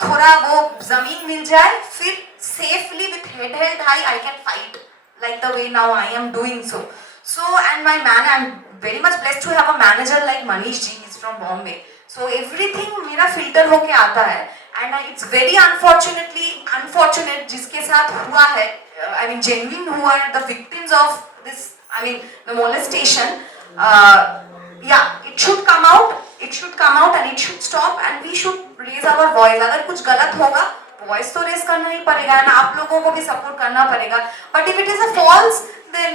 thoda wo zameen mil jaye, fir safely with head held high I can fight like the way now I am doing so. So, and my man, I'm very much blessed to have a manager like Manish ji. He's from Bombay. So everything मेरा filter होके आता है, and it's very unfortunate जिसके साथ हुआ है, I mean genuine हुआ है, the victims of this, I mean the molestation, yeah, it should come out and it should stop, and we should raise our voice. अगर कुछ गलत होगा, voice तो raise करना ही पड़ेगा, and आप लोगों को भी support करना पड़ेगा. But if it is a false, then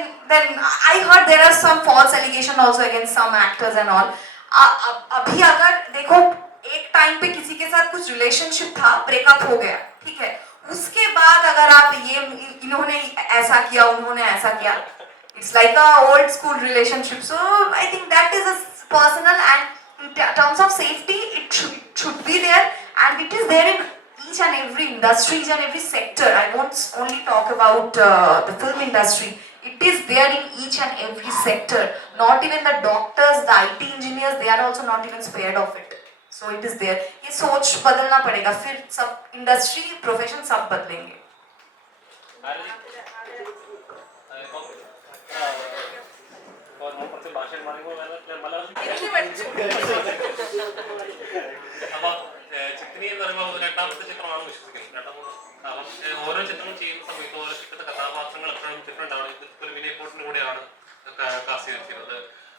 I heard there are some false allegation also against some actors and all. अभी अगर देखो, एक टाइम पे किसी के साथ कुछ रिलेशनशिप था, ब्रेकअप हो गया, ठीक है, उसके बाद अगर आप ये इन्होंने ऐसा किया, उन्होंने ऐसा किया, it's like a old school relationship. So I think that is a personal, and in terms of safety it should be there, and it is there in each and every industry, each and every sector. I won't only talk about the film industry. It is there in each and every sector. Not even the doctors, the IT engineers, they are also not even spared of it. So it is there. ये सोच बदलना पड़ेगा, फिर सब industry, profession सब बदलेंगे. ചിത്രി എന്ന് പറയുമ്പോൾ രണ്ടാമത്തെ ചിത്രമാണ് വിശ്വസിക്കുന്നത്. ഓരോ ചിത്രം ചെയ്യുന്ന സമയത്ത് ഓരോ ചിത്രത്തെ കഥാപാത്രങ്ങൾ എപ്പോഴും ഡിഫറെന്റ് ആണ്. ഇതിപ്പോൾ വിനയ് ഫോർട്ടിന്റെ കൂടെയാണ് കാസ്റ്റ് ചെയ്തിരുന്നത്.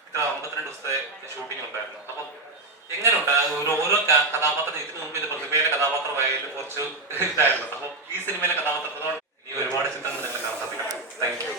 ഇത്ര 52 ദിവസത്തെ ഷൂട്ടിംഗ് ഉണ്ടായിരുന്നു. അപ്പം എങ്ങനെയുണ്ട് ഓരോ കഥാപാത്രം ഇതിനു മുമ്പ് ഇത് പ്രതിഭയിലെ കഥാപാത്രമായാലും കുറച്ച് ഇതായിരുന്നു. അപ്പം ഈ സിനിമയിലെ കഥാപാത്രത്തോട് ഇനി ഒരുപാട് ചിത്രങ്ങൾ തന്നെ കാണാൻ സാധിക്കും. Thank you.